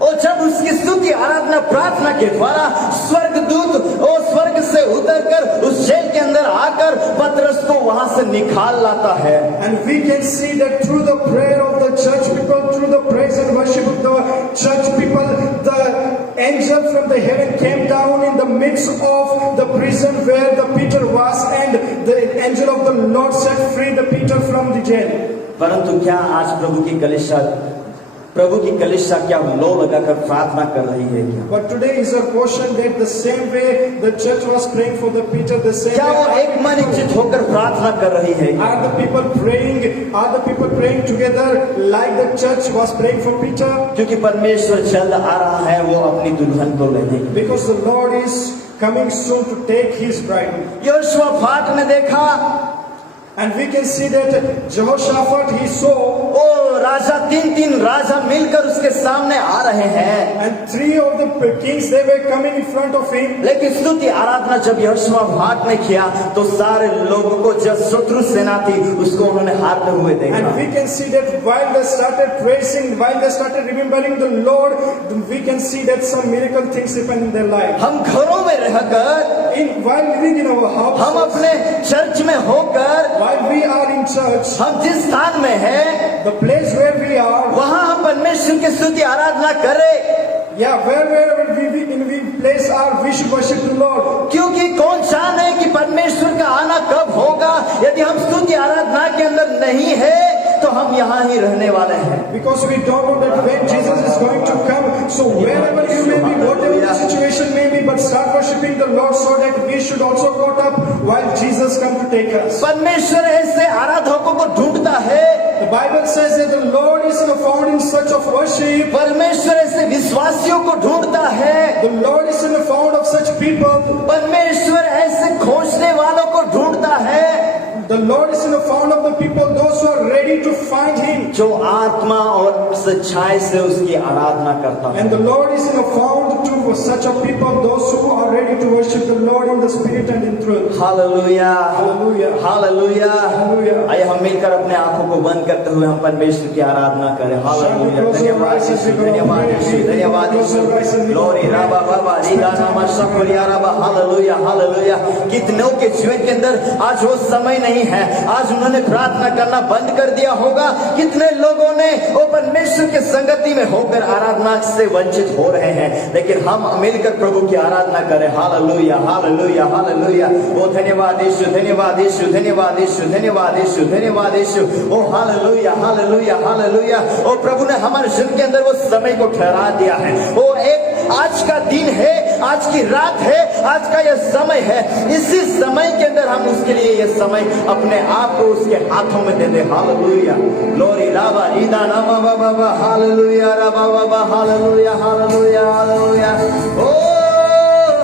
और जब उसकी स्तुति आराधना प्रार्थना के द्वारा स्वर्गदूत और स्वर्ग से उतरकर उस जेल के अंदर आकर पतरस को वहां से निकाल लाता है। And we can see that through the prayer of the church people, through the praise and worship of the church people, the angel from the heaven came down in the midst of the prison where the Peter was, and the angel of the Lord set free the Peter from the jail. परंतु क्या आज प्रभु की कलीसिया क्या लो लगाकर प्रार्थना कर रही है क्या? But today is a question that the same way the church was praying for the Peter, the same क्या वो way एक मन एकजुट होकर प्रार्थना कर रही है क्या? are the people praying together like the church was praying for Peter? क्योंकि परमेश्वर जल्द आ रहा है वो अपनी दुल्हन को लेने। Because the Lord is coming soon to take his bride. यहोशापात ने देखा, And we can see that Jehoshaphat, he saw, ओ राजा तीन राजा मिलकर उसके सामने आ रहे हैं, and three of the kings, they were coming in front of him. लेकिन स्तुति आराधना जब यहोशापात ने किया तो सारे लोगों को जो शत्रु सेना थी उसको उन्होंने हारते हुए देखा। And we can see that while they started praising, while they started remembering the Lord, we can see that some miracle things happen in their life. हम घरों में रहकर, While living in our house, हम अपने चर्च में होकर, while we are in church, हम जिस स्थान में हैं, the place where we are, वहां हम परमेश्वर की स्तुति आराधना करें। wherever we place our, we should worship the Lord. क्योंकि कौन जाने कि परमेश्वर का आना कब होगा। यदि हम स्तुति आराधना के अंदर नहीं है तो हम यहाँ ही रहने वाले हैं। Because we don't know that when Jesus is going to come. So wherever you may be, whatever the situation may be, but start worshiping the Lord so that we should also go up while Jesus come to take us. परमेश्वर ऐसे आराधकों को ढूंढता है। The Bible says that the Lord is found in search of worship. परमेश्वर ऐसे विश्वासियों को ढूंढता है। The Lord is found of such people. परमेश्वर ऐसे खोजने वालों को ढूंढता है। The Lord is found of the people, those who are ready to find Him. जो आत्मा और सच्चाई से उसकी आराधना करता है। And the Lord is found to such a people, those who are ready to worship the Lord in the spirit and in truth. Hallelujah, Hallelujah. Hallelujah, Hallelujah. आइए हम मिलकर अपने आंखों को बंद करते हुए हम परमेश्वर की आराधना करें। हालेलुया, धन्यवाद यीशु, धन्यवाद यीशु, धन्यवाद यीशु। ग्लोरी राबा बाबा रीगा नामा शकुरिया राबा। Hallelujah, hallelujah. कितनों के जीवन के अंदर आज वो समय नहीं है, आज उन्होंने प्रार्थना करना बंद कर दिया होगा। कितने लोगों ने वो परमेश्वर के संगति में होकर आराधना से वंचित हो रहे हैं, लेकिन हम मिलकर प्रभु की आराधना करें। Hallelujah, hallelujah, hallelujah. ओ धन्यवाद यीशु, धन्यवाद यीशु, धन्यवाद यीशु, धन्यवाद यीशु, धन्यवाद यीशु। ओ हालेलुया, हालेलुया, हालेलुया। ओ प्रभु ने हमारे जीवन के अंदर वो समय को ठहरा दिया है। वो एक आज का दिन है, आज की रात है, आज का यह समय है। इसी समय के अंदर हम उसके लिए यह समय अपने आप को उसके हाथों में दे दे। हालेलुया, ग्लोरी राबा रीदा नामा बाबा। हालेलुया राबा बाबा। Hallelujah, hallelujah, hallelujah. ओ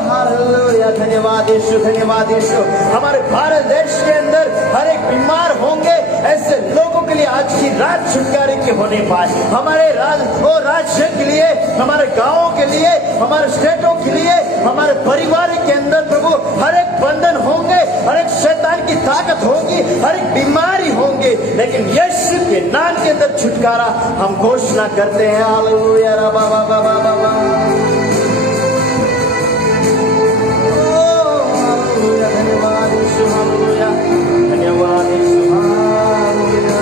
हालेलुया, धन्यवाद यीशु, धन्यवाद यीशु। हमारे भारत देश के अंदर हर एक बीमार होंगे ऐसे लोगों के लिए आज की रात छुटकारे की होने पाए। हमारे राज्य के लिए, हमारे गांवों के लिए, हमारे स्टेटों के लिए, हमारे परिवार के अंदर प्रभु हर एक बंधन होंगे, हर एक शैतान की ताकत होगी, हर एक बीमारी होंगे, लेकिन यीशु के नाम के अंदर छुटकारा हम घोषणा करते हैं। हालेलुया बाबा बाबा बाबा। धन्यवाद यीशु, हालेलुया, धन्यवाद यीशु, हालेलुया।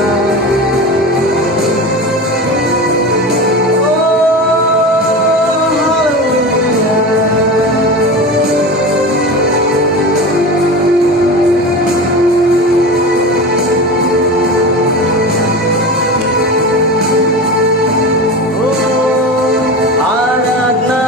आराधना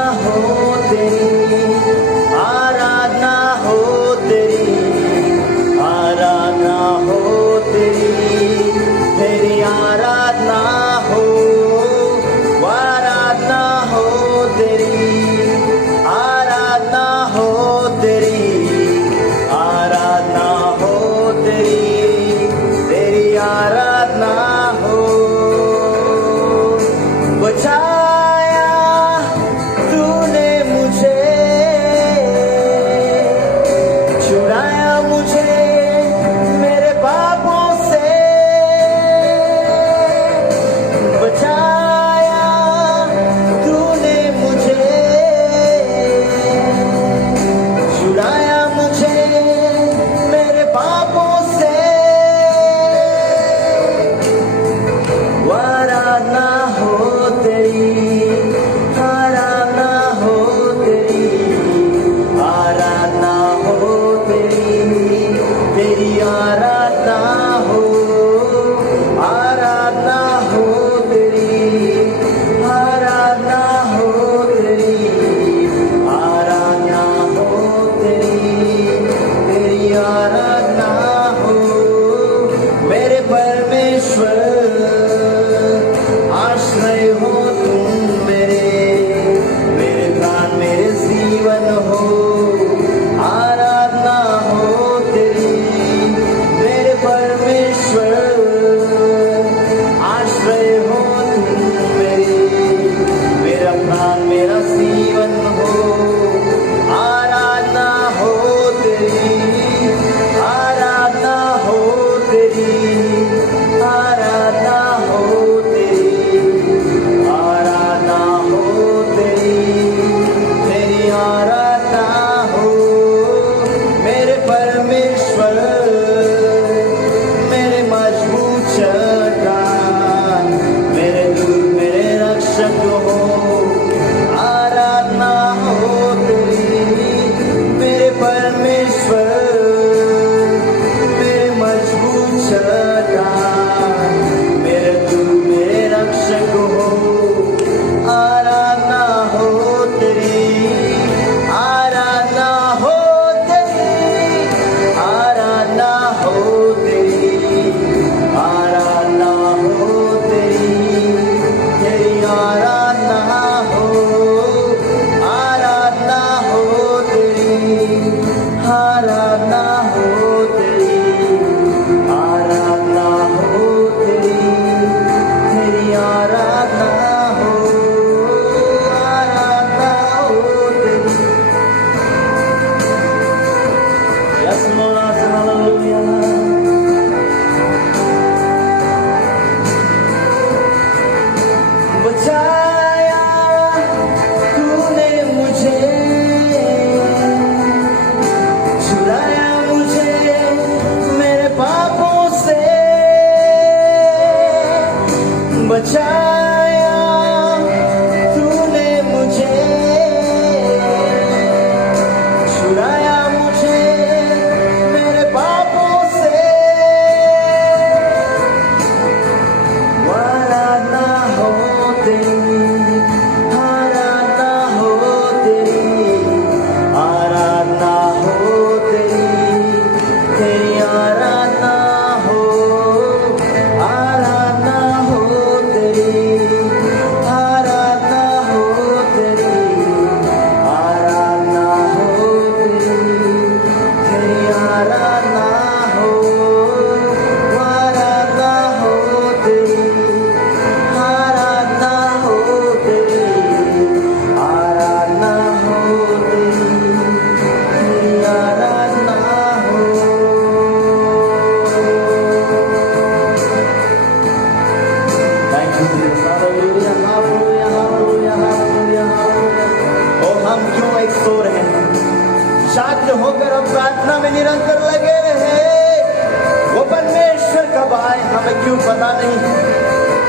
प्रार्थना में निरंतर लगे रहे। वो परमेश्वर कब आए हमें क्यों पता नहीं है,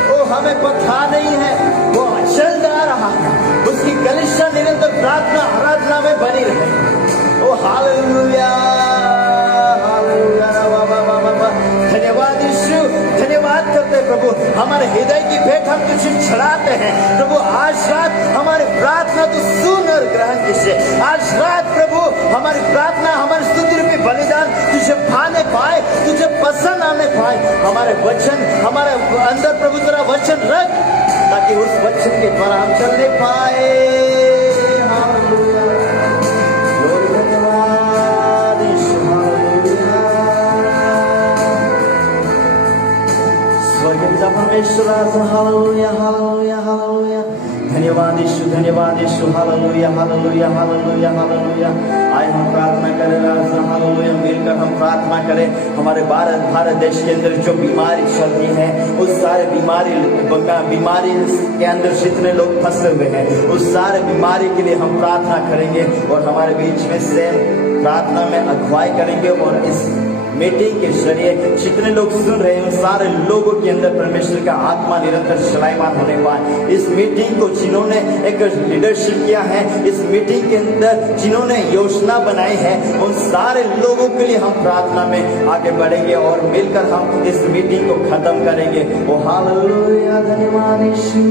वो हमें पता नहीं है। वो चलता रहा है, उसकी कलीसिया निरंतर प्रार्थना आराधना में बनी रहे। ओ हालेलुया, हालेलुया। धन्यवाद यीशु, धन्यवाद करते प्रभु। हमारे हृदय की भेंट हम तुझे चढ़ाते हैं प्रभु। आज रात हमारी प्रार्थना तो सुन और ग्रहण कीजिए। आज रात प्रभु हमारी प्रार्थना, हमारी स्तुति रूपी बलिदान तुझे भाने पाए, तुझे पसंद आने पाए। हमारे वचन, हमारे अंदर प्रभु तेरा वचन रख, ताकि उस वचन के द्वारा हम चलने पाए। हालेलुया, glory, धन्यवाद यीशु, हालेलुया। स्वर्गीय परमेश्वर, हालेलुया, हालेलुया, हालेलुया। धन्यवाद यीशु, धन्यवाद Yeshu, hallelujah, hallelujah, hallelujah, hallelujah. आए हम प्रार्थना करें, हालेलुया, मिलकर हम प्रार्थना करें। हमारे भारत देश के अंदर जो बीमारी चल रही है, उस सारे बीमारी के अंदर जितने लोग फंसे हुए हैं, उस सारे बीमारी के लिए हम प्रार्थना करेंगे और हमारे बीच में से प्रार्थना में अगुवाई करेंगे। और इस मीटिंग के जरिए जितने लोग सुन रहे हैं, उन सारे लोगों के अंदर परमेश्वर का आत्मा निरंतर चलायमान होने पाए। इस मीटिंग को जिन्होंने एक लीडरशिप किया है, इस मीटिंग के अंदर जिन्होंने योजना बनाई है, उन सारे लोगों के लिए हम प्रार्थना में आगे बढ़ेंगे और मिलकर हम इस मीटिंग को खत्म करेंगे। ओ हालेलुया, धन्यवाद यीशु,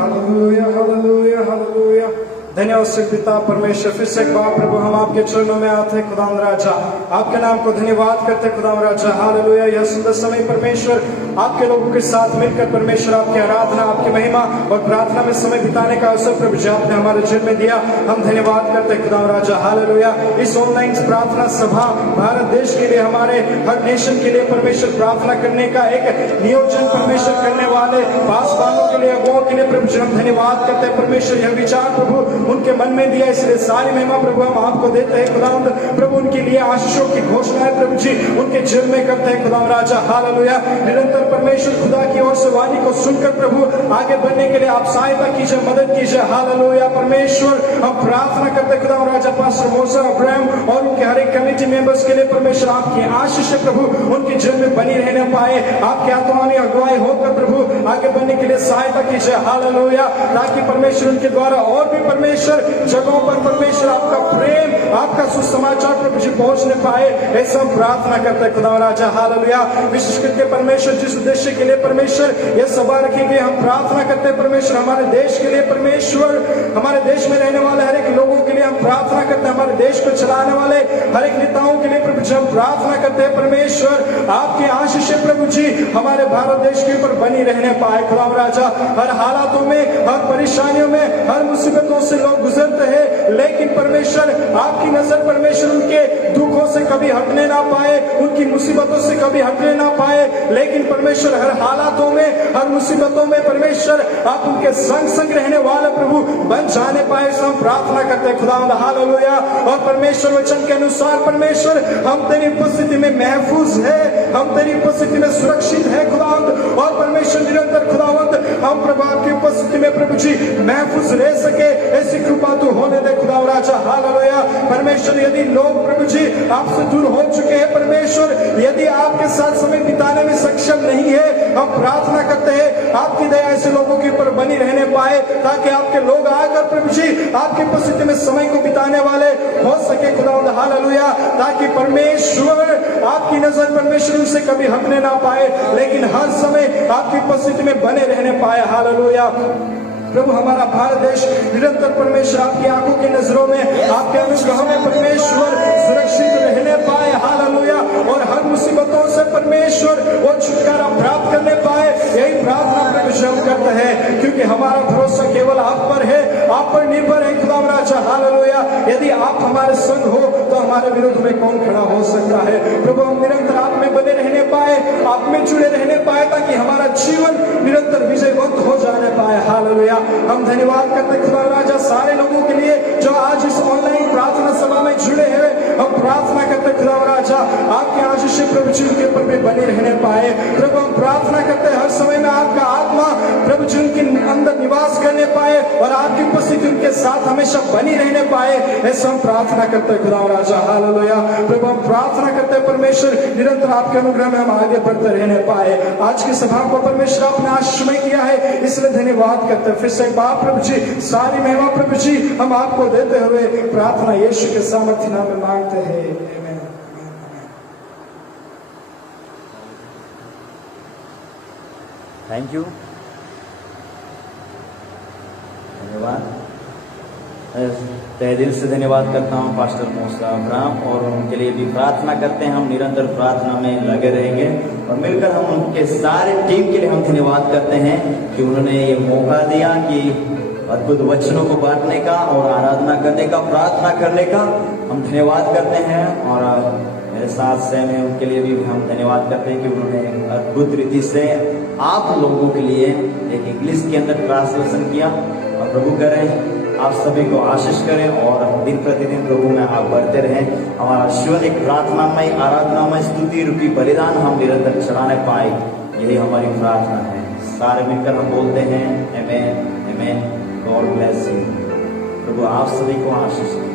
हालेलुया, हालेलुया, हालेलुया। धन्यवाद से पिता परमेश्वर, फिर से एक बार प्रभु हम आपके चरणों में आते हैं खुदाम राजा, आपके नाम को धन्यवाद करते हैं खुदाम राजा। हालेलुया, यह सुंदर समय परमेश्वर आपके लोगों के साथ मिलकर परमेश्वर आपकी आराधना, आपकी महिमा और प्रार्थना में समय बिताने का अवसर प्रभु जी आपने हमारे जीवन में दिया। हम धन्यवाद करते हैं खुदाम राजा। हालेलुया, इस ऑनलाइन प्रार्थना सभा भारत देश के लिए, हमारे हर नेशन के लिए परमेश्वर प्रार्थना करने का एक नियोजन परमेश्वर करने वाले पासवानों के लिए, अगुओं के लिए प्रभु जी हम धन्यवाद करते हैं। परमेश्वर यह विचार प्रभु उनके मन में दिया, इसलिए सारी महिमा प्रभु हम आपको देते हैं खुदावंद। प्रभु उनके लिए आशीषों की घोषणाएं प्रभु जी उनके जीवन में करते हैं खुदाम राजा। हालेलुया, निरंतर परमेश्वर खुदा की ओर से वाणी को सुनकर प्रभु आगे बढ़ने के लिए आप सहायता कीजिए, मदद कीजिए। हालेलुया, परमेश्वर हम प्रार्थना करते हैं खुदाम राजा पास्टर मोसा अब्राहम और उनके हर एक कमेटी मेंबर्स के लिए परमेश्वर आपकी आशीष प्रभु उनके जीवन में बनी रहने पाए। आपके आत्मानी अगुवाई होकर प्रभु आगे बढ़ने के लिए सहायता कीजिए। हालेलुया, ताकि परमेश्वर उनके द्वारा और भी परमेश्वर जगहों पर परमेश्वर आपका प्रेम, आपका सुसमाचार प्रभु जी पहुंचने पाए, ऐसा हम प्रार्थना करते हैं खुदा राजा। हालेलुया, विशेष करके परमेश्वर जिस उद्देश्य के लिए परमेश्वर यह सभा रखी गई, हम प्रार्थना करते हैं परमेश्वर हमारे देश के लिए, परमेश्वर हमारे देश में रहने वाले हर एक लोगों के लिए हम प्रार्थना करते हैं, हमारे देश को चलाने वाले हर एक नेताओं के लिए प्रभु जी हम प्रार्थना करते हैं। परमेश्वर आपकी आशीष प्रभु जी हमारे भारत देश के ऊपर बनी रहने पाए खुदा राजा। हर हालातों में, हर परेशानियों में, हर मुसीबतों से लोग गुजरते हैं, लेकिन परमेश्वर आपकी नजर परमेश्वर उनके दुखों से कभी हटने ना पाए, उनकी मुसीबतों से कभी हटने ना पाए, लेकिन परमेश्वर हर हालातों में, हर मुसीबतों में परमेश्वर आप उनके संग संग रहने वाले प्रभु बन जाने पाए, हम प्रार्थना करते हैं खुदा। हालेलुया, और परमेश्वर वचन के अनुसार परमेश्वर हम तेरी उपस्थिति में महफूज है, हम तेरी उपस्थिति में सुरक्षित है खुदावंत। और परमेश्वर निरंतर खुदावंत हम प्रभु आपकी उपस्थिति में प्रभु जी महफूज रह सके, ऐसी कृपा तू होने दे खुदा राजा। हालेलुया, परमेश्वर यदि लोग प्रभु जी आपसे दूर हो चुके हैं, परमेश्वर यदि आपके साथ समय बिताने में सक्षम नहीं है, हम प्रार्थना करते हैं आपकी दया ऐसे लोगों के ऊपर बनी रहने पाए, ताकि आपके लोग आकर प्रभु जी आपकी उपस्थिति में समय को बिताने वाले हो सके खुदा। हालेलुया, ताकि परमेश्वर आपकी नजर परमेश्वर उनसे कभी हटने ना पाए, लेकिन हर समय आपकी उपस्थिति में बने रहने पाए। हालेलुया प्रभु, हमारा भारत देश निरंतर परमेश्वर आपकी आंखों की नजरों में, आपके अनुग्रह में परमेश्वर सुरक्षित रहने पाए। हालेलुया, और हर मुसीबतों से परमेश्वर वो छुटकारा प्राप्त करने पाए, यही प्रार्थना प्रभु हम करते हैं, क्योंकि हमारा भरोसा केवल आप पर है, आप पर निर्भर है खुदा राजा। हालेलुया, यदि आप हमारे संग हो तो हमारे विरुद्ध में कौन खड़ा हो सकता है। प्रभु, हम निरंतर आप में बने रहने पाए, आप में जुड़े रहने पाए, ताकि हमारा जीवन निरंतर विजयवंत हो जाने पाए। हालेलुया, हम धन्यवाद करते खुदा राजा सारे लोगों के लिए जो आज इस ऑनलाइन प्रार्थना सभा में जुड़े हैं। हम प्रार्थना करते हैं खुदा राजा आपके आशीष प्रभु जी उनके ऊपर भी बने रहने पाए। प्रभु हम प्रार्थना करते हैं हर समय में आपका आत्मा प्रभु जी उनके अंदर निवास करने पाए और आपकी उपस्थिति उनके साथ हमेशा बनी रहने पाए, ऐसा हम प्रार्थना करते हैं खुदा राजा। हालेलुया। प्रभु हम प्रार्थना करते हैं परमेश्वर निरंतर आपके अनुग्रह में हम आगे बढ़ते रहने पाए। आज की सभा को परमेश्वर आपने आशीषमय किया है, इसलिए धन्यवाद करते हैं। फिर से एक बार प्रभु जी सारी महिमा प्रभु जी हम आपको देते हुए प्रार्थना यीशु के सामर्थ्य नाम में मांगते हैं। आमीन। थैंक यू, धन्यवाद। तहे दिल से धन्यवाद करता हूँ पास्टर मूसा अब्राहम, और उनके लिए भी प्रार्थना करते हैं। हम निरंतर प्रार्थना में लगे रहेंगे और मिलकर हम उनके सारे टीम के लिए हम धन्यवाद करते हैं कि उन्होंने ये मौका दिया कि अद्भुत वचनों को बांटने का और आराधना करने का, प्रार्थना करने का हम धन्यवाद करते हैं। और मेरे साथ सहम है, उनके लिए भी हम धन्यवाद करते हैं कि उन्होंने अद्भुत रीति से आप लोगों के लिए एक इंग्लिश के अंदर ट्रांसलेशन किया। और प्रभु करें आप सभी को आशीष करें और दिन प्रतिदिन प्रभु में आप बढ़ते रहें। हमारा जीवन एक प्रार्थनामय, आराधनामय, स्तुति रूपी बलिदान हम निरंतर चढ़ाने पाए, यही हमारी प्रार्थना है। सारे मिलकर हम बोलते हैं amen, amen. God bless you. प्रभु आप सभी को आशीष दें।